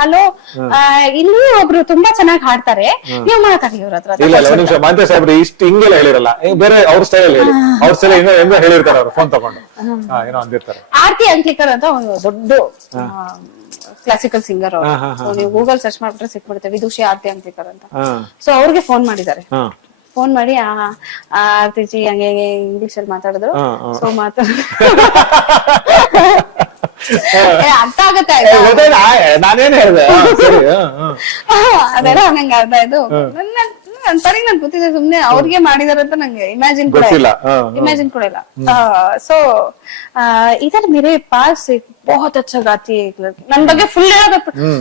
ಹಲೋ ಇಲ್ಲಿ ಒಬ್ರು ತುಂಬಾ ಚೆನ್ನಾಗಿ ಹಾಡ್ತಾರೆ, ನೀವು ಮಾತಾಡಿ ಇವ್ರ ಹತ್ರ. ಮಾಂತೆ ಸಾಹೇಬ್ರು ಇಷ್ಟು ಹಿಂಗೆಲ್ಲ ಹೇಳಿರಲ್ಲ, ಬೇರೆ ಅವ್ರ ಸ್ಟೈಲ್ ಹೇಳಿ, ಅವ್ರ ಸ್ಟೈಲ್ ಹೆಂಗ ಹೇಳಿರ್ತಾರೆ ಅವ್ರು ಫೋನ್ ತಗೊಂಡು ಏನೋ ಅಂದಿರ್ತಾರೆ. ಆರ್ತಿ ಅಂಕ್ಲಿಕರ್ ಅಂತ ಒಂದು ದೊಡ್ಡ ಕ್ಲಾಸಿಕಲ್ ಸಿಂಗರ್ ಅವರು, ನೀವು ಗೂಗಲ್ ಸರ್ಚ್ ಮಾಡ್ಬಿಟ್ರೆ ಸಿಕ್ಬಿಡುತ್ತೆ, ವಿದುಷಿ ಆರ್ತಿ ಅಂಕ್ಲಿಕರ್ ಅಂತ. ಸೊ ಅವ್ರಿಗೆ ಫೋನ್ ಮಾಡಿದ್ದಾರೆ, ಫೋನ್ ಮಾಡಿ ಆರ್ತಿಜಿ ಹಂಗೆ ಇಂಗ್ಲಿಷ್ ಅಲ್ಲಿ ಮಾತಾಡಿದ್ರು. ಸೊ ಅರ್ಥ ಆಗತ್ತೆ, ನಾನೇನ್ ಹೇಳ್ದೆ ಅದೆಲ್ಲ ನಂಗೆ ಅರ್ಥ ಆಯ್ತು. ಸರಿ ನನ್ ಗೊತ್ತಿದೆ, ಸುಮ್ನೆ ಅವ್ರಿಗೆ ಮಾಡಿದಾರೆ ಅಂತ ನಂಗೆ ಇಮ್ಯಾಜಿನ್ ಕೂಡ ಇಲ್ಲ. ಸೊ इधर मेरे पास एक बहुत अच्छा गाती है एक लड़की, ನನ್ ಬಗ್ಗೆ ಫುಲ್ ಹೇಳೋದು,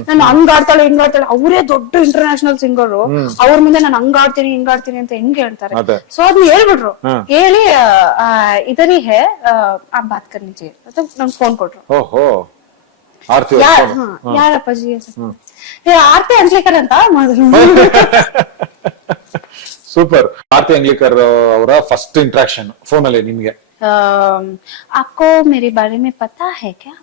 ನಾನು ಹಂಗ್ ಆಡ್ತಾಳೆ ಹಿಂಗ್ ಆಡ್ತಾಳೆ. ಅವರೇ ದೊಡ್ಡ ಇಂಟರ್ನ್ಯಾಷನಲ್ ಸಿಂಗರ್, ಅವ್ರ ಮುಂದೆ ನಾನು ಹಂಗ್ ಆಡ್ತೀನಿ ಹಿಂಗ್ ಆಡ್ತೀನಿ ಅಂತ ಹೆಂಗ್ ಹೇಳ್ತಾರೆ. ಸೊ ಅದನ್ನ ಹೇಳ್ಬಿಟ್ರು, ಹೇಳಿ ಇದರಿ ಹೇ आप बात कर लीजिए ಅಂತ ನಂಗೆ ಫೋನ್ ಕೊಟ್ರು. ಯಾರಪ್ಪಾಜಿ? ಆರ್ತಿ ಅಂಕ್ಲಿಕರ್ ಅಂತ ಮೊದಲು. ಸೂಪರ್. ಆರ್ತಿ ಅಂಕ್ಲಿಕರ್ ಅವರ ಫಸ್ಟ್ ಇಂಟ್ರಾಕ್ಷನ್ ಫೋನ್ ಅಲ್ಲಿ ನಿಮ್ಗೆ? आपको मेरे बारे में पता है क्या?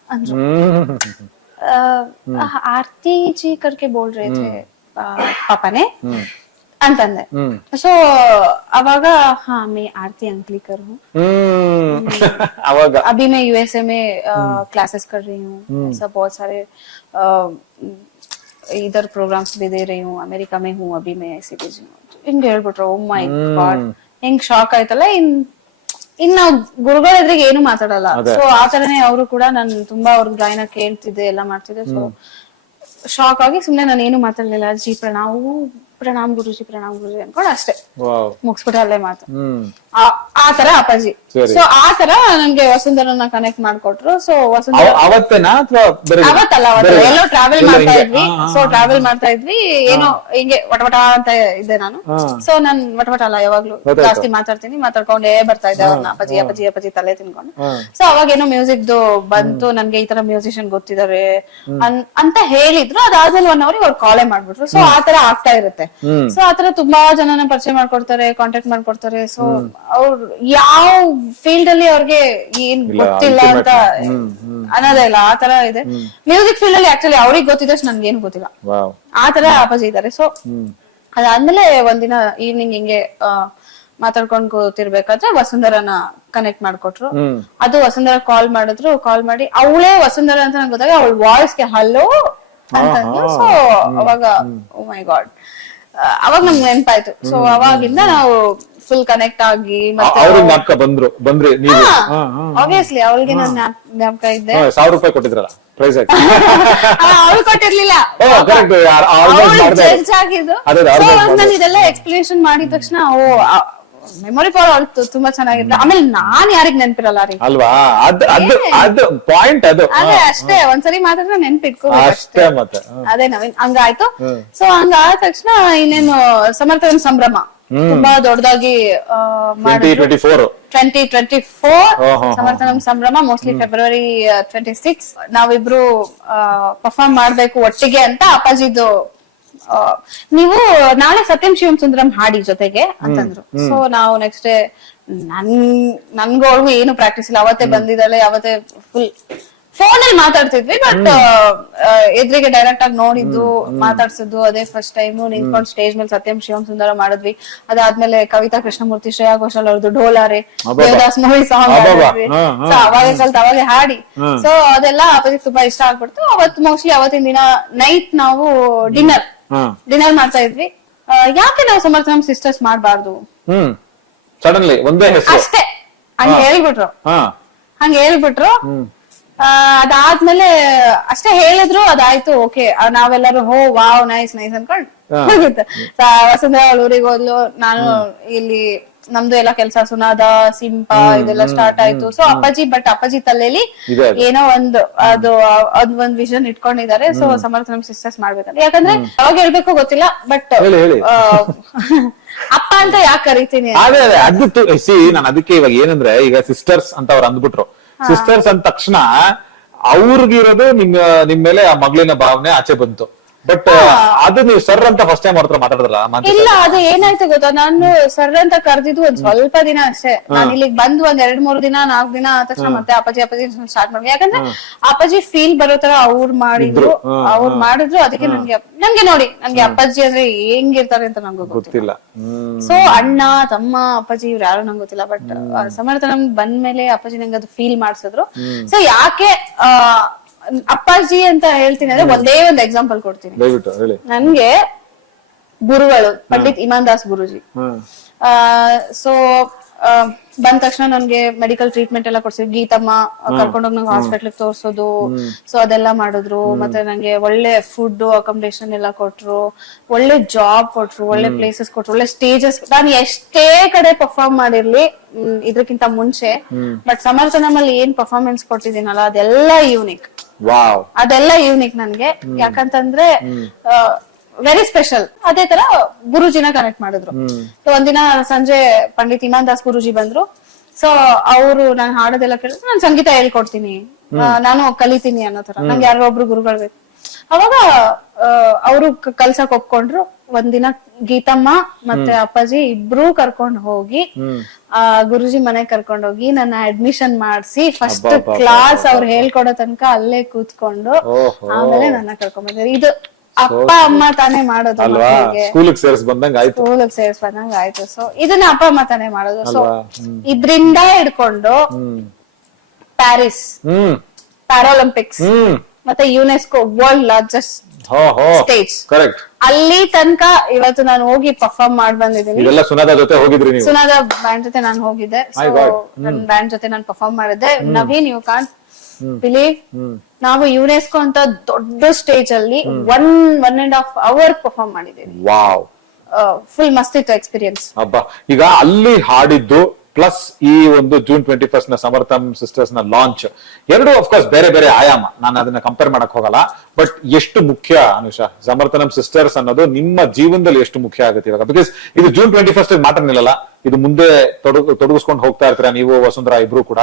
आरती जी करके बोल रहे थे पापा ने ಅಂತಂದೆ. ಸೊ ಅವಾಗ ಹಾ ಮೇ ಆರ್ತಿ ಅಂಕ್ಲಿಕರ್ हूँ, ಅವಾಗ अभी मैं यूएसए में क्लासेस कर रही हूँ, ऐसा बहुत सारे इधर प्रोग्राम्स भी दे रही हूँ, अमेरिका में हूँ अभी मैं ऐसे बिजी हूँ. ಹಿಂಗ್ ಹೇಳ್ಬಿಟ್ರು. ಓ ಮೈ ಗಾಡ್, ಹೆಂಗ್ ಶಾಕ್ ಆಯ್ತಲ್ಲ. ಇನ್ ನಾವ್ ಗುರುಗಳ ಎದುರಿಗೆ ಏನು ಮಾತಾಡಲ್ಲ. ಸೊ ಆತರನೇ ಅವರು ಕೂಡ ನಾನು ತುಂಬಾ ಅವ್ರ ಗಾಯನ ಕೇಳ್ತಿದ್ದೆ, ಎಲ್ಲ ಮಾಡ್ತಿದ್ದೆ. ಸೊ ಶಾಕ್ ಆಗಿ ಸುಮ್ನೆ ನಾನು ಏನು ಮಾತಾಡ್ಲಿಲ್ಲ. ಜಿ ಪ್ರಣಾಮ್ ಗುರುಜಿ ಅನ್ಕೊಂಡು ಅಷ್ಟೇ ಮುಗಿಸ್ಬಿಟ್ಟೆ ಅಲ್ಲೇ ಮಾತು. ಆತರ ಅಪ್ಪಾಜಿ. ಸೊ ಆತರ ನನ್ಗೆ ವಸುಂಧರನ್ನ ಕನೆಕ್ಟ್ ಮಾಡ್ಕೊಟ್ರು. ಸೊ ವಸುಂಧರ ಅವತ್ತಲ್ಲ, ಎಲ್ಲೋ ಟ್ರಾವೆಲ್ ಮಾಡ್ತಾ ಇದ್ವಿ. ಏನೋ ಹಿಂಗೆ ವಟವಟ ಅಂತ ಇದ್ದೆ ನಾನು. ಸೊ ನಾನ್ ವಟವಟ ಅಲ್ಲ, ಯಾವಾಗ್ಲೂ ಜಾಸ್ತಿ ಮಾತಾಡ್ಕೊಂಡೇ ಬರ್ತಾ ಇದ್ದೆ ಅವ್ರನ್ನ, ಅಪ್ಪಾಜಿ ತಲೆ ತಿನ್ಕೊಂಡು. ಸೊ ಅವಾಗ ಏನೋ ಮ್ಯೂಸಿಕ್ ಬಂತು, ನನ್ಗೆ ಈ ತರ ಮ್ಯೂಸಿಷಿಯನ್ ಗೊತ್ತಿದ್ದಾರೆ ಅಂತ ಹೇಳಿದ್ರು. ಅದಾದ್ಮೇಲೆ 1 ಅವರ್ ಅವ್ರು ಕಾಲೇ ಮಾಡ್ಬಿಟ್ರು. ಸೊ ಆತರ ಆಗ್ತಾ ಇರುತ್ತೆ. ಸೊ ಆತರ ತುಂಬಾ ಜನನ ಪರಿಚಯ ಮಾಡ್ಕೊಡ್ತಾರೆ, ಕಾಂಟ್ಯಾಕ್ಟ್ ಮಾಡ್ಕೊಡ್ತಾರೆ. ಸೊ ಅವ್ರು ಯಾವ ಫೀಲ್ಡ್ ಅಲ್ಲಿ ಅವ್ರಿಗೆ ಏನ್ ಗೊತ್ತಿಲ್ಲ ಅಂತ ಅನ್ನೋದೇ ಇಲ್ಲ, ಆತರ ಇದೆ. ಮ್ಯೂಸಿಕ್ ಫೀಲ್ಡ್ ಅಲ್ಲಿ ಆಕ್ಚುಲಿ ಅವ್ರಿಗೆ ಗೊತ್ತಿದ್ದಷ್ಟು ನನ್ಗೆ ಏನು ಗೊತ್ತಿಲ್ಲ, ಆತರ ಅಪ್ಪಾಜಿ ಇದಾರೆ. ಸೊ ಅದಾದ್ಮೇಲೆ ಒಂದಿನ ಈವ್ನಿಂಗ್ ಹಿಂಗೆ ಮಾತಾಡ್ಕೊಂಡ್ ಕೂತಿರ್ಬೇಕಾದ್ರೆ ವಸುಂಧರನ ಕನೆಕ್ಟ್ ಮಾಡ್ಕೊಟ್ರು. ಅದು ವಸುಂಧರ ಕಾಲ್ ಮಾಡಿ ಅವಳೇ ವಸುಂಧರ ಅಂತ ನಂಗೆ ಗೊತ್ತಾಗ ಅವಳ ವಾಯ್ಸ್ಗೆ ಹಲೋ ಅಂತಂದ್ರು. ಸೊ ಅವಾಗ ಓ ಮೈ ಗಾಡ್, ಅವಾಗ ನಮ್ಗೆ ನೆನಪಾಯ್ತು. ಸೊ ಅವಾಗಿಂದ ನಾವು ಫುಲ್ ಕನೆಕ್ಟ್ ಆಗಿ ಮತ್ತೆ ಬಂದ್ರಿ ನೀವು ಆಬ್ವಿಯಸ್ಲಿ ಅವಳಿಗೆ ನಾನು ಜ್ಞಾಪಕ ಇದ್ದೆ. 1000 ರೂಪಾಯಿ ಕೊಟ್ಟಿದ್ರಲ್ಲ ಪ್ರೈಸ್ ಆಗಿ ಅವಳು ಕೊಟ್ಟಿರ್ಲಿಲ್ಲ, ಜಡ್ಜ್ ಆಗಿದ್ದು. ನಾನು ಇದೆಲ್ಲ ಎಕ್ಸ್ಪ್ಲನೇಷನ್ ಮಾಡಿದ ತಕ್ಷಣ ಮೆಮೊರಿ ಪವರ್ ಅವಳು ತುಂಬಾ ಚೆನ್ನಾಗಿತ್ತು. ಆಮೇಲೆ ನಾನ್ ಯಾರಿಗ್ ನೆನ್ಪಿರಲ್ಲ ರೀ ಅಲ್ವಾ, ಅದು ಪಾಯಿಂಟ್. ಅದು ಅದೇ ಅಷ್ಟೇ, ಒಂದ್ಸರಿ ಮಾತಾಡಿದ್ರೆ ನೆನ್ಪಿಟ್ಕೋ ಅಷ್ಟೇ. ಮತ್ತೆ ಅದೇ ನವೀನ್ ಹಂಗಾಯ್ತು. ಸೊ ಹಂಗಾದ ತಕ್ಷಣ ಇನ್ನೇನು ಸಮರ್ಥನ ಸಂಭ್ರಮ ತುಂಬಾ ದೊಡ್ಡದಾಗಿ 2024 ಸಮರ್ಥನ ಸಂಭ್ರಮ, ಮೋಸ್ಟ್ಲಿ ಫೆಬ್ರವರಿ 26 ನಾವಿಬ್ರು ಪರ್ಫಾರ್ಮ್ ಮಾಡ್ಬೇಕು ಒಟ್ಟಿಗೆ ಅಂತ ಅಪ್ಪಾಜಿದು ನೀವು ನಾಳೆ ಸತ್ಯಂ ಶಿವಂ ಸುಂದರಂ ಹಾಡಿ ಜೊತೆಗೆ ಅಂತಂದ್ರು. ಸೊ ನಾವು ನೆಕ್ಸ್ಟ್ ಡೇ ನನ್ಗೂ ಏನು ಪ್ರಾಕ್ಟೀಸ್ ಇಲ್ಲ, ಅವತ್ತೇ ಬಂದಿದ್ದಾಳೆ, ಅವತ್ತೇ ಫುಲ್ ಫೋನ್ ಅಲ್ಲಿ ಮಾತಾಡ್ತಿದ್ವಿ. ಬಟ್ ಎದುರಿಗೆ ಡೈರೆಕ್ಟ್ ಆಗಿ ನೋಡಿದ್ದು ಮಾತಾಡ್ಸಿದ್ದು ಅದೇ ಫಸ್ಟ್ ಟೈಮ್. ನಿಂತ್ಕೊಂಡು ಸ್ಟೇಜ್ ಮೇಲೆ ಸತ್ಯಂ ಶಿವಂ ಸುಂದರ ಮಾಡಿದ್ವಿ. ಅದಾದ್ಮೇಲೆ ಕವಿತಾ ಕೃಷ್ಣಮೂರ್ತಿ, ಶ್ರೇಯಾ ಘೋಷಾಲ್ ಅವ್ರದ್ದು ಡೋಲಾರೆ, ದೇವದಾಸ್ ಮೂವಿ ಸಾಂಗ್ ಮಾಡಿದ್ವಿ. ಸೊ ಅವಾಗ ಕಲ್ತು ಅವಾಗೆ ಹಾಡಿ. ಸೊ ಅದೆಲ್ಲ ಅಪ್ಪಾಜಿಗೆ ತುಂಬಾ ಇಷ್ಟ ಆಗ್ಬಿಡ್ತು. ಅವತ್ತು ಮೋಸ್ಟ್ಲಿ ಅವತ್ತಿನ ದಿನ ನೈಟ್ ನಾವು ಡಿನ್ನರ್ ಮಾಡ್ತಾ ಇದ್ವಿ. ಯಾಕೆ ನಾವು ಸಮರ್ಥನಂ ಸಿಸ್ಟರ್ಸ್ ಮಾಡ್ಬಾರ್ದು ಸಡನ್ಲಿ ಒಂದೇ ಅಷ್ಟೇ ಹಂಗ ಹೇಳ್ಬಿಟ್ರು. ಅದಾದ್ಮೇಲೆ ಅಷ್ಟೇ ಹೇಳಿದ್ರು, ಅದಾಯ್ತು. ಓಕೆ ನಾವೆಲ್ಲರೂ ವಾವ್ ನೈಸ್ ಅನ್ಕೊಂಡ್ ವಸುಂಧರಾ ಅವಳ ಊರಿಗೆ ಹೋದ್ಲು, ನಾನು ಇಲ್ಲಿ ನಮ್ದು ಎಲ್ಲ ಕೆಲ್ಸ ಸುನಾದ ಸಿಂಪ ಇದೆಲ್ಲ ಸ್ಟಾರ್ಟ್ ಆಯ್ತು. ಸೊ ಅಪ್ಪಾಜಿ ತಲೆಯಲ್ಲಿ ಏನೋ ಒಂದ್ ವಿಷನ್ ಇಟ್ಕೊಂಡಿದ್ದಾರೆ. ಸೊ ಸಮರ್ಥನಂ ಸಿಸ್ಟರ್ಸ್ ಮಾಡ್ಬೇಕಂತ. ಯಾಕಂದ್ರೆ ಅವಾಗ ಹೇಳ್ಬೇಕು ಗೊತ್ತಿಲ್ಲ, ಬಟ್ ಅಪ್ಪ ಅಂತ ಯಾಕೆ ಕರಿತೀನಿ ನಾನು ಅದಕ್ಕೆ ಇವಾಗ ಏನಂದ್ರೆ, ಈಗ ಸಿಸ್ಟರ್ಸ್ ಅಂತ ಅವ್ರು ಅಂದ್ಬಿಟ್ರು. ಸಿಸ್ಟರ್ಸ್ ಅಂದ ತಕ್ಷಣ ಅವ್ರಿಗಿರೋದು ನಿಮ್ ಮೇಲೆ ಆ ಮಗಳಿನ ಭಾವನೆ ಆಚೆ ಬಂತು. ಬಟ್ ಅದು ನೀವು ಸರ್ ಅಂತ ಫಸ್ಟ್ ಟೈಮ್ ಅವ್ರ ಮಾತಾಡಿದ್ರಲ್ಲ? ಇಲ್ಲ, ಅದು ಏನಾಯ್ತು ಗೊತ್ತಾ, ನಾನು ಸರ್ ಅಂತ ಕರೆದಿದ್ದು ಒಂದ್ ಸ್ವಲ್ಪ ದಿನ ಅಷ್ಟೇ. ನಾನು ಇಲ್ಲಿಗೆ ಬಂದು ಒಂದ್ 2-3 ದಿನ 4 ದಿನ ಆದ ತಕ್ಷಣ ಮತ್ತೆ ಅಪ್ಪಾಜಿ ಸ್ಟಾರ್ಟ್ ಮಾಡ್ವಿ. ಯಾಕಂದ್ರೆ ಅಪ್ಪಾಜಿ ಫೀಲ್ ಬರೋ ತರ ಅವ್ರು ಮಾಡಿದ್ರು. ಅದಕ್ಕೆ ನನ್ಗೆ ನೋಡಿ ನನ್ಗೆ ಅಪ್ಪಾಜಿ ಅಂದ್ರೆ ಹೆಂಗಿರ್ತಾರೆ ಅಂತ ನಂಗೆ ಗೊತ್ತಿಲ್ಲ. ಸೊ ಅಣ್ಣ ತಮ್ಮ ಅಪ್ಪಾಜಿ ಇವ್ರು ಯಾರು ನಂಗೆ ಗೊತ್ತಿಲ್ಲ. ಬಟ್ ಸಮರ್ಥನಂ ಬಂದ್ಮೇಲೆ ಅಪ್ಪಾಜಿ ನಂಗೆ ಅದು ಫೀಲ್ ಮಾಡ್ಸಿದ್ರು. ಸೊ ಯಾಕೆ ಅಪ್ಪಾಜಿ ಅಂತ ಹೇಳ್ತೀನಿ ಅಂದ್ರೆ ಒಂದೇ ಒಂದು ಎಕ್ಸಾಂಪಲ್ ಕೊಡ್ತೀನಿ. ನನ್ಗೆ ಗುರುಗಳು ಪಂಡಿತ್ ಇಮಾನ್ ದಾಸ್ ಗುರುಜಿ. ಸೊ ಬಂದ ತಕ್ಷಣ ನನ್ಗೆ ಮೆಡಿಕಲ್ ಟ್ರೀಟ್ಮೆಂಟ್ ಎಲ್ಲ ಕೊಡ್ಸಿದ್ರು. ಗೀತಮ್ಮ ಕರ್ಕೊಂಡೋಗಿ ನಂಗೆ ಹಾಸ್ಪಿಟ್ಲ್ ತೋರ್ಸೋದು. ಸೊ ಅದೆಲ್ಲ ಮಾಡಿದ್ರು. ಮತ್ತೆ ನಂಗೆ ಒಳ್ಳೆ ಫುಡ್ ಅಕಾಮಿಡೇಷನ್ ಎಲ್ಲ ಕೊಟ್ರು, ಒಳ್ಳೆ ಜಾಬ್ ಕೊಟ್ರು, ಒಳ್ಳೆ ಪ್ಲೇಸಸ್ ಕೊಟ್ರು, ಒಳ್ಳೆ ಸ್ಟೇಜಸ್. ನಾನು ಎಷ್ಟೇ ಕಡೆ ಪರ್ಫಾರ್ಮ್ ಮಾಡಿರ್ಲಿ ಇದ್ರಕ್ಕಿಂತ ಮುಂಚೆ, ಬಟ್ ಸಮರ್ಥನಮಲ್ಲಿ ಏನ್ ಪರ್ಫಾರ್ಮೆನ್ಸ್ ಕೊಟ್ಟಿದ್ದೀನಲ್ಲ ಅದೆಲ್ಲ ಯೂನಿಕ್. ನನ್ಗೆ ಯಾಕಂತಂದ್ರೆ ವೆರಿ ಸ್ಪೆಷಲ್. ಅದೇ ತರ ಗುರುಜಿನ ಕನೆಕ್ಟ್ ಮಾಡಿದ್ರು. ಸೊ ಒಂದಿನ ಸಂಜೆ ಪಂಡಿತ್ ಇಮಾನ್ ದಾಸ್ ಗುರುಜಿ ಬಂದ್ರು. ಸೊ ಅವರು ನಾನು ಹಾಡೋದೆಲ್ಲ ಕೇಳಿದ್ರು. ನಾನು ಸಂಗೀತ ಹೇಳ್ಕೊಡ್ತೀನಿ, ನಾನು ಕಲಿತೀನಿ ಅನ್ನೋ ತರ. ನಂಗೆ ಯಾರೋ ಒಬ್ರು ಗುರುಗಳು ಬೇಕು. ಅವಾಗ ಅವರು ಕಲ್ಸಕ್ ಒಪ್ಕೊಂಡ್ರು. ಒಂದಿನ ಗೀತಮ್ಮ ಮತ್ತೆ ಅಪ್ಪಾಜಿ ಇಬ್ರು ಕರ್ಕೊಂಡ್ ಹೋಗಿ ಗುರುಜಿ ಮನೆಗ್ ಕರ್ಕೊಂಡ್ ಹೋಗಿ ನನ್ನ ಅಡ್ಮಿಷನ್ ಮಾಡ್ಸಿ ಫಸ್ಟ್ ಕ್ಲಾಸ್ ಅವ್ರು ಹೇಳ್ಕೊಡೋ ತನಕ ಅಲ್ಲೇ ಕೂತ್ಕೊಂಡು ಆಮೇಲೆ ನನ್ನ ಕರ್ಕೊಂಡ್ ಬಂದಿದ್ರು. ಇದು ಅಪ್ಪ ಅಮ್ಮ ತಾನೇ ಮಾಡೋದು, ಸ್ಕೂಲಿಗೆ ಸೇರಿಸ್ಬಂದಂಗ ಆಯ್ತು. ಸೊ ಇದನ್ನ ಅಪ್ಪ ಅಮ್ಮ ತಾನೇ ಮಾಡೋದು. ಸೊ ಇದ್ರಿಂದ ಹಿಡ್ಕೊಂಡು ಪ್ಯಾರಿಸ್ ಪ್ಯಾರಾಲಿಂಪಿಕ್ಸ್ ಮತ್ತೆ ಯುನೆಸ್ಕೋ ವರ್ಲ್ಡ್ ಲಾರ್ಜೆಸ್ಟ್ ಸ್ಟೇಜ್ ಅಲ್ಲಿ ತನಕ ಇವತ್ತು ನಾನು ಹೋಗಿ ಪರ್ಫಾರ್ಮ್ ಮಾಡಿ ಬಂದಿದ್ದೀನಿ. ಸುನಾದ ಬ್ಯಾಂಡ್ ಜೊತೆ ನಾನು ಹೋಗಿದ್ದೆ. ನನ್ನ ಬ್ಯಾಂಡ್ ಜೊತೆ ನಾನು ಪರ್ಫಾರ್ಮ್ ಮಾಡಿದ್ದೆ. ನವೀನ್, ಯು ಕಾಂಟ್ ಬಿಲೀವ್, ನಾವು ಯುನೆಸ್ಕೋ ಅಂತ ದೊಡ್ಡ ಸ್ಟೇಜ್ ಅಲ್ಲಿ 1.5 hour ಪರ್ಫಾರ್ಮ್ ಮಾಡಿದ್ದೀವಿ. ಫುಲ್ ಮಸ್ತ್ ಇತ್ತು ಎಕ್ಸ್ಪೀರಿಯನ್ಸ್. ಈಗ ಅಲ್ಲಿ ಹಾಡಿದ್ದು ಪ್ಲಸ್ ಈ ಒಂದು June 21 ಸಮರ್ಥನಂ ಸಿಸ್ಟರ್ಸ್ ನ ಲಾಂಚ್ ಎರಡು ಅಫ್ಕೋರ್ಸ್ ಬೇರೆ ಬೇರೆ ಆಯಾಮ. ನಾನು ಅದನ್ನ ಕಂಪೇರ್ ಮಾಡಕ್ ಹೋಗಲ್ಲ. ಬಟ್ ಎಷ್ಟು ಮುಖ್ಯ ಅನುಷಾ ಸಮರ್ಥನಂ ಸಿಸ್ಟರ್ಸ್ ಅನ್ನೋದು ನಿಮ್ಮ ಜೀವನದಲ್ಲಿ ಎಷ್ಟು ಮುಖ್ಯ ಆಗುತ್ತೆ ಇವಾಗ? ಬಿಕಾಸ್ ಇದು June 21 ಮಾತ್ರ ನಿಲ್ಲಲ್ಲ, ಇದು ಮುಂದೆ ತೊಡಗಿಸ್ಕೊಂಡು ಹೋಗ್ತಾ ಇರ್ತೀರಾ ನೀವು ವಸುಂಧರಾ ಇಬ್ರು ಕೂಡ.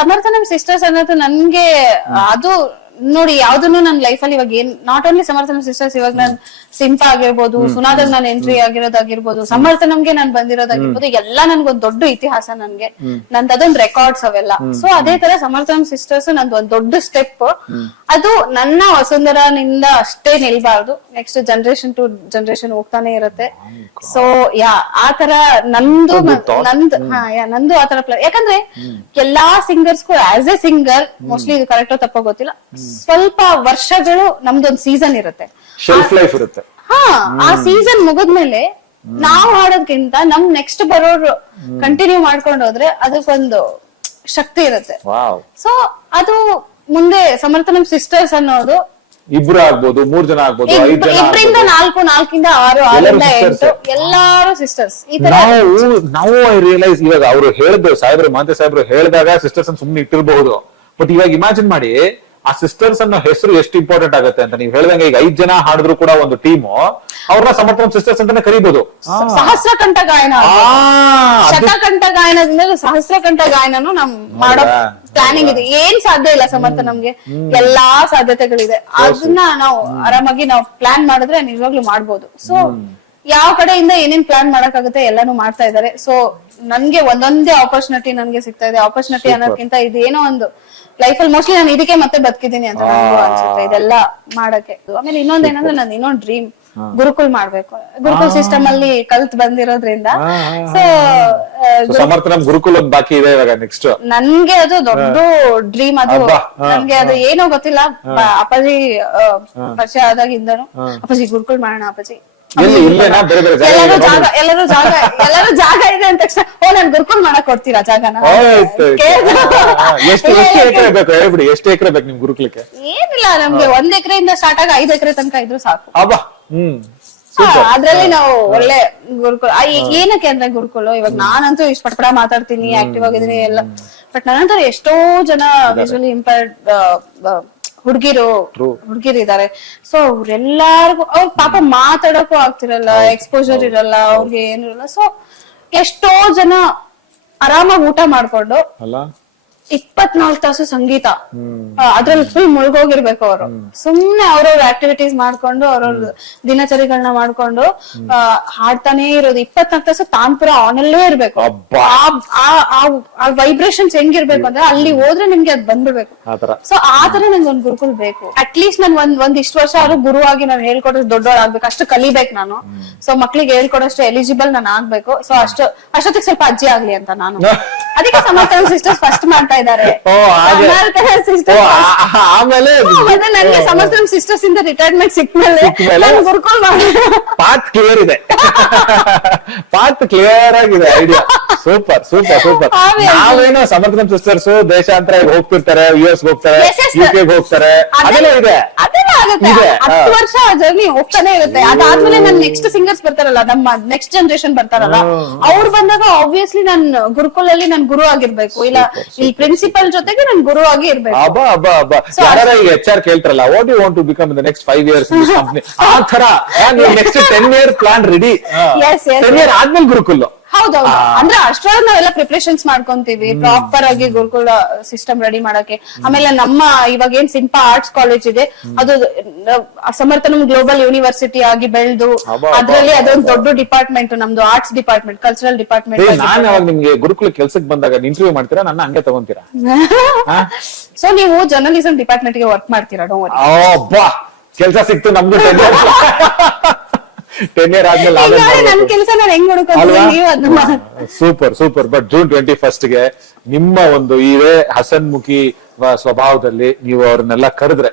ಸಮರ್ಥನಂ ಸಿಸ್ಟರ್ಸ್ ಅನ್ನೋದು ನನ್ಗೆ ಅದು ನೋಡಿ ಯಾವ್ದನ್ನು ನನ್ನ ಲೈಫ್ ಅಲ್ಲಿ ಇವಾಗ ಏನ್ ನಾಟ್ ಓನ್ಲಿ ಸಮರ್ಥನಂ ಸಿಸ್ಟರ್ಸ್, ಇವಾಗ ನಾನು ಸಿಂಪಾ ಆಗಿರ್ಬೋದು, ಸುನಾದಾಗ ನಾನು ಎಂಟ್ರಿ ಆಗಿರೋದಾಗಿರ್ಬೋದು, ಸಮರ್ಥನಂಗೆ ನಾನು ಬಂದಿರೋದಾಗಿರ್ಬೋದು, ಎಲ್ಲ ನನ್ಗೊಂದ್ ದೊಡ್ಡ ಇತಿಹಾಸ ನನ್ಗೆ. ನಂದು ಅದೊಂದ್ ರೆಕಾರ್ಡ್ಸ್ ಅವೆಲ್ಲ. ಸೊ ಅದೇ ತರ ಸಮರ್ಥನಂ ಸಿಸ್ಟರ್ಸ್ ನಂದು ಒಂದ್ ದೊಡ್ಡ ಸ್ಟೆಪ್. ಅದು ನನ್ನ ವಸುಂಧರಾನಿಂದ ಅಷ್ಟೇ ನಿಲ್ಬಾರ್ದು, ನೆಕ್ಸ್ಟ್ ಜನರೇಷನ್ ಟು ಜನರೇಷನ್ ಹೋಗ್ತಾನೆ ಇರುತ್ತೆ. ಸೊ ಆತರ ನಂದು ಆತರ ಯಾಕಂದ್ರೆ ಎಲ್ಲಾ ಸಿಂಗರ್ಸ್ಗೂ ಆಸ್ ಎ ಸಿಂಗರ್, ಮೋಸ್ಟ್ಲಿ ಇದು ಕರೆಕ್ಟೋ ತಪ್ಪೋ ಗೊತ್ತಿಲ್ಲ, ಸ್ವಲ್ಪ ವರ್ಷಗಳು ನಮ್ದೊಂದ್ ಸೀಸನ್ ಇರುತ್ತೆ, ಶೆಲ್ಫ್ ಲೈಫ್ ಇರುತ್ತೆ. ಆ ಸೀಸನ್ ಮುಗಿದ್ಮೇಲೆ ನಾವ್ ಹಾಡೋದ್ಕಿಂತ ನಮ್ ನೆಕ್ಸ್ಟ್ ಬರೋರು ಕಂಟಿನ್ಯೂ ಮಾಡ್ಕೊಂಡು ಹೋದ್ರೆ ಅದಕ್ಕೊಂದು ಶಕ್ತಿ ಇರುತ್ತೆ. ಸೊ ಅದು ಮುಂದೆ ಸಮರ್ಥನಂ ಸಿಸ್ಟರ್ಸ್ ಅನ್ನೋದು ಇಬ್ರು ಆಗ್ಬೋದು, 3 ಜನ ಆಗ್ಬೋದು, 5 ಜನ, 2ರಿಂದ 4, 4ರಿಂದ 6, 6ರಿಂದ 8 ಎಲ್ಲಾರು ಸಿಸ್ಟರ್ಸ್. ಈ ತರ ನಾವು ರಿಯಲೈಸ್ ಇವಾಗ ಅವ್ರು ಹೇಳಿದ್ರು, ಮಾಂತೆ ಸಾಹೇಬ್ರು ಹೇಳಿದಾಗ ಸಿಸ್ಟರ್ಸ್ ಅನ್ನು ಸುಮ್ನೆ ಇಟ್ಟಿರಬಹುದು. ಬಟ್ ಇವಾಗ ಇಮ್ಯಾಜಿನ್ ಮಾಡಿ ಆ ಸಿಸ್ಟರ್ಸ್ ಅನ್ನೋ ಹೆಸರು ಎಷ್ಟು ಇಂಪಾರ್ಟೆಂಟ್ ಆಗುತ್ತೆ ಅಂತ. ನೀವು ಹೇಳ್ದಂಗೆ ಈಗ 5 ಜನ ಹಾಡಿದ್ರು ಕೂಡ ಒಂದು ಟೀಮು ಅವ್ರನ್ನ ಸಮರ್ಥನಂ ಸಿಸ್ಟರ್ಸ್ ಅಂತಾನೆ ಕರೀಬಹುದು. ಸಹಸ್ರ ಕಂಠ ಗಾಯನ, ಶತಕಂಠ ಗಾಯನದಿಂದ ಸಹಸ್ರ ಕಂಠ ಗಾಯನನು ನಮ್ ಮಾಡೋ ಪ್ಲಾನಿಂಗ್ ಇದೆ. ಏನ್ ಸಾಧ್ಯ ಇಲ್ಲ ಸಮರ್ಥ, ನಮ್ಗೆ ಎಲ್ಲಾ ಸಾಧ್ಯತೆಗಳಿದೆ. ಅದನ್ನ ನಾವು ಆರಾಮಾಗಿ ನಾವು ಪ್ಲಾನ್ ಮಾಡಿದ್ರೆ ನಿಜವಾಗ್ಲೂ ಮಾಡ್ಬೋದು. ಸೊ ಯಾವ ಕಡೆಯಿಂದ ಏನೇನ್ ಪ್ಲಾನ್ ಮಾಡಕ್ಕಾಗುತ್ತೆ ಎಲ್ಲಾನು ಮಾಡ್ತಾ ಇದಾರೆ. ಸೊ ನನ್ಗೆ ಒಂದೊಂದೇ ಆಪರ್ಚುನಿಟಿ ನನ್ಗೆ ಸಿಗ್ತಾ ಇದೆ. ಆಪರ್ಚುನಿಟಿ ಅನ್ನೋದಕ್ಕಿಂತ ಇದೇನೋ ಒಂದು ಲೈಫ್ ಅಲ್ಲಿ ಮೋಸ್ಟ್ಲಿ ನಾನು ಇದಕ್ಕೆ ಮತ್ತೆ ಬದುಕಿದೀನಿ ಅಂತ ನನಗೂ ಅನ್ಸುತ್ತೆ ಇದೆಲ್ಲ ಮಾಡಕ್ಕೆ. ಆಮೇಲೆ ಇನ್ನೊಂದೇನಂದ್ರೆ ನನ್ ಇನ್ನೊಂದ್ ಡ್ರೀಮ್ ಗುರುಕುಲ್ ಮಾಡ್ಬೇಕು. ಗುರುಕುಲ್ ಸಿಸ್ಟಮ್ ಅಲ್ಲಿ ಕಲ್ತ್ ಬಂದಿರೋದ್ರಿಂದ ಸೊ ಸಮರ್ಥನಂ ಗುರುಕುಲ್ ಒಂದು ಬಾಕಿ ಇದೆ ಇವಾಗ ನೆಕ್ಸ್ಟ್. ನನ್ಗೆ ಅದು ದೊಡ್ಡ ಡ್ರೀಮ್. ಅದು ನನ್ಗೆ ಅದು ಏನೋ ಗೊತ್ತಿಲ್ಲ, ಅಪ್ಪಾಜಿ ಪರಿಚಯ ಆದಾಗಿಂದನು ಅಪ್ಪಾಜಿ ಗುರುಕುಲ್ ಮಾಡೋಣ ಅಪ್ಪಾಜಿ, ಎಲ್ಲರೂ ಜಾಗ ಇದೆ ಅಂತ ತಕ್ಷಣ ನನ್ ಗುರುಕುಲ್ ಮಾಡಕ್ ಕೊಡ್ತೀರಾ ಜಾಗನ? ಎಷ್ಟು ಎಕರೆ ಬೇಕು ನಿಮ್ ಗುರುಕುಲಕ್ಕೆ? ಏನಿಲ್ಲ, ನಮ್ಗೆ 1 ಎಕರೆಯಿಂದ ಸ್ಟಾರ್ಟ್ ಆಗಿ 5 ಎಕರೆ ತನಕ ಇದ್ರು ಸಾಕು. ಅದ್ರಲ್ಲಿ ನಾವು ಒಳ್ಳೆ ಗುರುಕುಲ. ಏನಕ್ಕೆ ಅಂದ್ರೆ ಗುರುಕುಲ, ಇವಾಗ ನಾನಂತೂ ಇಷ್ಟ ಪಟ್ಪಡ ಮಾತಾಡ್ತೀನಿ, ಆಕ್ಟಿವ್ ಆಗಿದ್ದೀನಿ ಎಲ್ಲ, ಬಟ್ ನನ್ನಂತರ ಎಷ್ಟೋ ಜನ ವಿಜುವಲಿ ಇಂಪೇರ್ಡ್ ಹುಡುಗಿರು ಇದಾರೆ. ಸೊ ಅವ್ರೆಲ್ಲಾರ್ಗು ಅವ್ರ ಪಾಪ ಮಾತಾಡಕ್ಕೂ ಆಗ್ತಿರಲ್ಲ, ಎಕ್ಸ್ಪೋಜರ್ ಇರಲ್ಲ, ಅವ್ರಿಗೆ ಏನು ಇರಲ್ಲ. ಸೊ ಎಷ್ಟೋ ಜನ ಆರಾಮಾಗಿ ಊಟ ಮಾಡ್ಕೊಂಡು 24 ತಾಸು ಸಂಗೀತ ಅದ್ರಲ್ಲಿ ಫುಲ್ ಮುಳುಗೋಗಿರ್ಬೇಕು. ಅವರು ಸುಮ್ನೆ ಅವ್ರವ್ರ ಆಕ್ಟಿವಿಟೀಸ್ ಮಾಡ್ಕೊಂಡು ಅವ್ರವ್ರ ದಿನಚರಿಗಳನ್ನ ಮಾಡ್ಕೊಂಡು ಹಾಡ್ತಾನೆ ಇರೋದು 24 ತಾಸು ತಾನ್ಪುರ ಆನಲ್ಲೇ ಇರ್ಬೇಕು. ಆ ವೈಬ್ರೇಷನ್ಸ್ ಹೆಂಗಿರ್ಬೇಕು ಅಂದ್ರೆ ಅಲ್ಲಿ ಹೋದ್ರೆ ನಿಮ್ಗೆ ಅದ್ ಬಂದ್ಬಿಡ್ಬೇಕು. ಸೊ ಆತರ ನಂಗೆ ಒಂದ್ ಗುರುಕುಲ್ ಬೇಕು. ಅಟ್ ಲೀಸ್ಟ್ ನನ್ ಒಂದಿಷ್ಟು ವರ್ಷ ಆದ್ರೂ ಗುರುವಾಗಿ ನಾನು ಹೇಳ್ಕೊಡೋದು ದೊಡ್ಡವರಾಗ್ಬೇಕು, ಅಷ್ಟು ಕಲಿಬೇಕು ನಾನು. ಸೊ ಮಕ್ಳಿಗೆ ಹೇಳ್ಕೊಡೋಷ್ಟು ಎಲಿಜಿಬಲ್ ನಾನು ಆಗ್ಬೇಕು. ಸೊ ಅಷ್ಟೊತ್ತಿಗೆ ಸ್ವಲ್ಪ ಅಜ್ಜಿ ಆಗ್ಲಿ ಅಂತ ನಾನು ಅದಕ್ಕೆ ಸಮರ್ಥನಂ ಸಿಸ್ಟರ್ಸ್ ಫಸ್ಟ್ ಮಾಡ್ತಾ ಇದ್ದಾರೆ. ಆಮೇಲೆ ನನಗೆ ಸಮರ್ಥನಂ ಸಿಸ್ಟರ್ಸ್ ಇಂದ ರಿಟೈರ್ಮೆಂಟ್ ಸಿಕ್ಮೇಲೆ ಗುರುಕುಲ್ ಪಾತ್ ಕ್ಲಿಯರ್ ಇದೆ, ಪಾತ್ ಕ್ಲಿಯರ್ ಆಗಿದೆ, ಐಡಿಯಾ ಸೂಪರ್ ಸೂಪರ್ ಸೂಪರ್. ನಾವೇನೋ ಸಮರ್ಥನಂ ಸಿಸ್ಟರ್ಸ್ ದೇಶಾಂತರ ಹೋಗ್ತಿರ್ತಾರೆ, US ಹೋಗ್ತಾರೆ, UK ಹೋಗ್ತಾರೆ, ಅದೆಲ್ಲ ಇದೆ, ಅದೆಲ್ಲ ಆಗುತ್ತೆ. 10 ವರ್ಷ ಜರ್ನಿ ಹೋಗ್ತಾನೆ ಇರುತ್ತೆ. ಅದಾದ್ಮೇಲೆ ನನ್ ನೆಕ್ಸ್ಟ್ ಸಿಂಗರ್ಸ್ ಬರ್ತಾರಲ್ಲ, ನಮ್ಮ ನೆಕ್ಸ್ಟ್ ಜನರೇಷನ್ ಬರ್ತಾರಲ್ಲ, ಅವ್ರು ಬಂದಾಗ ಆಬ್ವಿಯಸ್ಲಿ ನನ್ ಗುರುಕುಲ್ ಅಲ್ಲಿ ನನ್ ಗುರು ಆಗಿರ್ಬೇಕು, ಇಲ್ಲ ಈ ಪ್ರಿನ್ಸಿಪಲ್ ಜೊತೆಗೆ ನನ್ ಗುರು ಆಗಿ ಇರ್ಬೇಕು. HR ಕೇಳ್ತಾರಲ್ಲ, what you want to become in the next 5 years in this company, ಆ ತರ next 10 year plan ready. 10 year ಆದ್ಮೇಲೆ ಗುರುಕುಲ್. ಹೌದೌದು, ಅಂದ್ರೆ ಅಷ್ಟೊಳಗೆ ನಾವೆಲ್ಲ ಪ್ರಿಪರೇಷನ್ಸ್ ಮಾಡ್ಕೊಂತೀವಿ ಪ್ರಾಪರ್ ಆಗಿ ಗುರುಕುಲ ಸಿಸ್ಟಮ್ ರೆಡಿ ಮಾಡಕ್ಕೆ. ಆಮೇಲೆ ನಮ್ಮ ಇವಾಗ ಏನ್ ಸಿಂಪಾ ಆರ್ಟ್ಸ್ ಕಾಲೇಜ್ ಇದೆ, ಅದು ಸಮರ್ಥನಂ ಗ್ಲೋಬಲ್ ಯೂನಿವರ್ಸಿಟಿ ಆಗಿ ಬೆಳೆದು ಅದ್ರಲ್ಲಿ ಅದೊಂದು ದೊಡ್ಡ ಡಿಪಾರ್ಟ್ಮೆಂಟ್ ನಮ್ದು, ಆರ್ಟ್ಸ್ ಡಿಪಾರ್ಟ್ಮೆಂಟ್, ಕಲ್ಚರಲ್ ಡಿಪಾರ್ಟ್ಮೆಂಟ್. ನಾನು ಯಾವಾಗ ನಿಮ್ಗೆ ಗುರುಕುಲ ಕೆಲ್ಸಕ್ಕೆ ಬಂದಾಗ ಇಂಟರ್ವ್ಯೂ ಮಾಡ್ತೀರಾ, ನನ್ನ ಹಂಗೆ ತಗೊಂತೀರಾ? ಸೊ ನೀವು ಜರ್ನಲಿಸಂ ಡಿಪಾರ್ಟ್ಮೆಂಟ್ ಗೆ ವರ್ಕ್ ಮಾಡ್ತೀರಾ? ಕೆಲಸ ಸಿಕ್ತು ನಮ್ದು. 10 year ಆದ್ಮೇಲೆ ಸೂಪರ್ ಸೂಪರ್. ಬಟ್ June 21 ಗೆ ನಿಮ್ಮ ಒಂದು ಇದೇ ಹಸನ್ಮುಖಿ ಸ್ವಭಾವದಲ್ಲಿ ನೀವು ಅವ್ರನ್ನೆಲ್ಲ ಕರೆದ್ರೆ,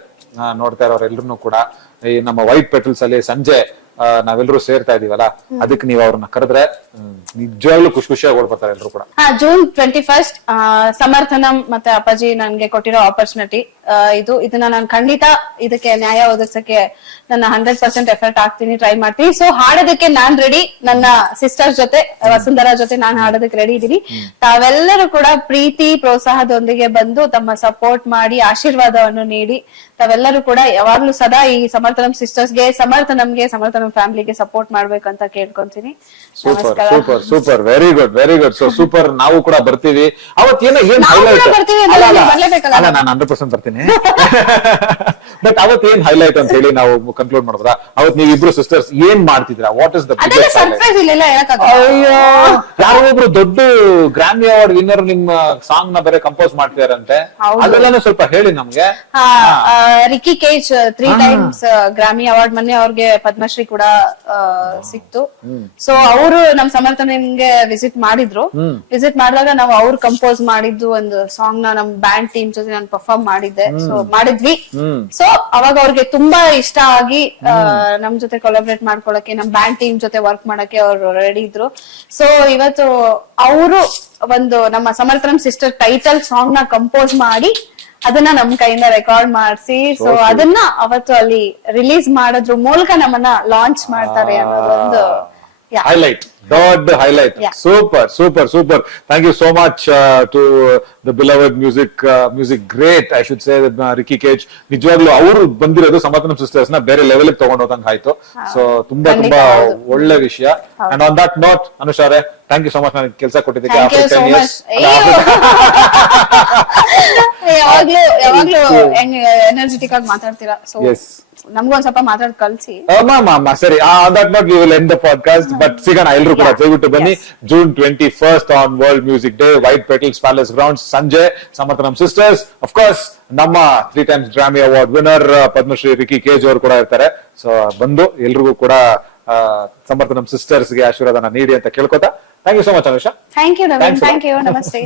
ನೋಡ್ತಾ ಇರೋರೆಲ್ರು ಕೂಡ ಈ ನಮ್ಮ ವೈಟ್ ಪೆಟಲ್ಸ್ ಅಲ್ಲಿ ಸಂಜೆ ನಾವೆಲ್ಲರೂ ಸೇರ್ತಾ ಇದೀವಲ್ಲ, ಅದಕ್ಕೆ ನೀವು ಅವ್ರನ್ನ ಕರೆದ್ರೆ ನಿಜವಾಗ್ಲೂ ಖುಷಿಯಾಗಿ ಓಡ್ಬರ್ತಾರೆ ಎಲ್ರು ಕೂಡ. June 21 ಸಮರ್ಥನಂ ಮತ್ತೆ ಅಪ್ಪಾಜಿ ನನ್ಗೆ ಕೊಟ್ಟಿರೋ ಆಪರ್ಚುನಿಟಿ ಇದನ್ನ ನಾನು ಖಂಡಿತ ಇದಕ್ಕೆ ನ್ಯಾಯ ಒದಗಿಸಕ್ಕೆ ನನ್ನ 100% ಎಫರ್ಟ್ ಹಾಕ್ತೀನಿ, ಟ್ರೈ ಮಾಡ್ತೀನಿ. ಸೊ ಹಾಡೋದಕ್ಕೆ ನಾನ್ ರೆಡಿ, ನನ್ನ ಸಿಸ್ಟರ್ ಜೊತೆ ವಸುಂಧರಾ ಜೊತೆ ನಾನ್ ಹಾಡೋದಕ್ಕೆ ರೆಡಿ ಇದೀನಿ. ತಾವೆಲ್ಲರೂ ಕೂಡ ಪ್ರೀತಿ ಪ್ರೋತ್ಸಾಹದೊಂದಿಗೆ ಬಂದು ತಮ್ಮ ಸಪೋರ್ಟ್ ಮಾಡಿ ಆಶೀರ್ವಾದವನ್ನು ನೀಡಿ ತಾವೆಲ್ಲರೂ ಕೂಡ ಯಾವಾಗ್ಲೂ ಸದಾ ಈ ಸಮರ್ಥನಂ ಸಿಸ್ಟರ್ಸ್ಗೆ, ಸಮರ್ಥನಂಗೆ, ಸಮರ್ಥನಂ ಫ್ಯಾಮಿಲಿಗೆ ಸಪೋರ್ಟ್ ಮಾಡ್ಬೇಕಂತ ಕೇಳ್ಕೊಂತೀನಿ. Super super super, very good very good. So super, ನಾವು ಕೂಡ ಬರ್ತೀವಿ. ಅವತ್ತೇನೋ ಏನ್ ಬರ್ತೀವಿ, ಬರ್ಲೇಬೇಕಲ್ಲ ಅಲ್ಲ ನಾನು 100% ಬರ್ತೀನಿ. ಬಟ್ ಅವತ್ ಏನ್ ಹೈಲೈಟ್ ಅಂತ ಹೇಳಿ ನಾವು ಕನ್ಕ್ಲೂಡ್ ಮಾಡಿದ್ರ, ಅವತ್ ನೀವು ಇಬ್ರು ಸಿಸ್ಟರ್ಸ್ ಏನ್ ಮಾಡ್ತಿದ್ರ? ವಾಟ್ ಇಸ್ ದ ಅದೆಲ್ಲ ಸರ್ಪ್ರೈಸ್ ಇಲ್ಲ ಹೇಳಕ್ಕಾಗಲ್ಲ. ಅಯ್ಯೋ, ಯಾರೋ ಒಬ್ರು ದೊಡ್ಡ ಗ್ರಾಮಿ ಅವಾರ್ಡ್ ವಿನ್ನರ್ ನಿಮ್ಮ ಸಾಂಗ್ ನ ಬೇರೆ ಕಂಪೋಸ್ ಮಾಡ್ತಿದಾರಂತೆ, ಅದೆಲ್ಲಾನು ಸ್ವಲ್ಪ ಹೇಳಿ ನಮ್ಗೆ. Ricky cage 3 times Grammy award, ಮೊನ್ನೆ ಅವ್ರಿಗೆ ಪದ್ಮಶ್ರೀ ಕೂಡ ಸಿಕ್ತು. ಸೊ ಅವರು ನಮ್ ಸಮರ್ಥನೆಗೆ ವಿಸಿಟ್ ಮಾಡಿದ್ರು. ವಿಸಿಟ್ ಮಾಡಿದಾಗ ನಾವು ಅವ್ರು ಕಂಪೋಸ್ ಮಾಡಿದ್ದು ಒಂದು ಸಾಂಗ್ ನ ನಮ್ ಬ್ಯಾಂಡ್ ಟೀಮ್ ಜೊತೆ ನಾನು ಪರ್ಫಾರ್ಮ್ ಮಾಡಿದ್ದೆ. ಸೊ ಮಾಡಿದ್ವಿ. ಸೊ ಅವಾಗ ಅವ್ರಿಗೆ ತುಂಬಾ ಇಷ್ಟ ಆಗಿ ನಮ್ ಜೊತೆ ಕೊಲಾಬ್ರೇಟ್ ಮಾಡ್ಕೊಳಕ್ಕೆ, ನಮ್ ಬ್ಯಾಂಡ್ ಟೀಮ್ ಜೊತೆ ವರ್ಕ್ ಮಾಡಕ್ಕೆ ಅವ್ರು ರೆಡಿ ಇದ್ರು. ಸೊ ಇವತ್ತು ಅವರು ಒಂದು ನಮ್ಮ ಸಮರ್ಥನಂ ಸಿಸ್ಟರ್ ಟೈಟಲ್ ಸಾಂಗ್ ನ ಕಂಪೋಸ್ ಮಾಡಿ ಅದನ್ನ ನಮ್ ಕೈಯಿಂದ ರೆಕಾರ್ಡ್ ಮಾಡಿಸಿ, ಸೊ ಅದನ್ನ ಅವತ್ತು ಅಲ್ಲಿ ರಿಲೀಸ್ ಮಾಡೋದ್ರ ಮೂಲಕ ನಮ್ಮನ್ನ ಲಾಂಚ್ ಮಾಡ್ತಾರೆ ಅನ್ನೋದೊಂದು highlight, dot highlight. Yeah. Super. Thank you so much to the beloved music great, I should say, Ricky Cage. ನಿಜವಾಗ್ಲೂ ಅವರು ಬಂದಿರೋದು ಸಮರ್ಥನಂ ಸಿಸ್ಟರ್ಸ್ ನ ಬೇರೆ ಲೆವೆಲ್ ತಗೊಂಡು ಹೋದಂಗ ಆಯ್ತು. ಸೊ ತುಂಬಾ ಒಳ್ಳೆ ವಿಷಯ. And on that note, Anush ಅವರೇ, ಥ್ಯಾಂಕ್ ಯು ಸೊ ಮಚ್ ನನಗೆ ಕೆಲಸ ಕೊಟ್ಟಿದ್ದಕ್ಕೆ. ಯಾವಾಗ್ಲೂ ಎನರ್ಜೆಟಿಕ್ ಆಗಿ ಮಾತಾಡ್ತೀರಾ. ಸೊ ನಮ್ಗೊಂದ್ ಸ್ವಲ್ಪ ಮಾತಾಡ್ ಕಲ್ಸಿ. ಸರಿ, on that note we will end the podcast. But ಸಿಗೋಣ ಎಲ್ರು ಕೂಡ, ದಯವಿಟ್ಟು ಬನ್ನಿ. June 21st on World Music Day, White Petals Palace Grounds, ಸಂಜೆ ಸಮರ್ಥನಂ ಸಿಸ್ಟರ್ಸ್. ಆಫ್ ಕೋರ್ಸ್ ನಮ್ಮ 3 times Grammy award winner Padmashri Ricky Kej ಅವರು ಕೂಡ ಇರ್ತಾರೆ. ಸೊ ಬಂದು ಎಲ್ರಿಗೂ ಕೂಡ ಸಮರ್ಥನಂ ಸಿಸ್ಟರ್ಸ್ ಗೆ ಆಶೀರ್ವಾದನ ನೀಡಿ ಅಂತ ಕೇಳ್ಕೊತಾ, thank you so much Anusha. Thank you Naveen, thank you, ನಮಸ್ತೆ.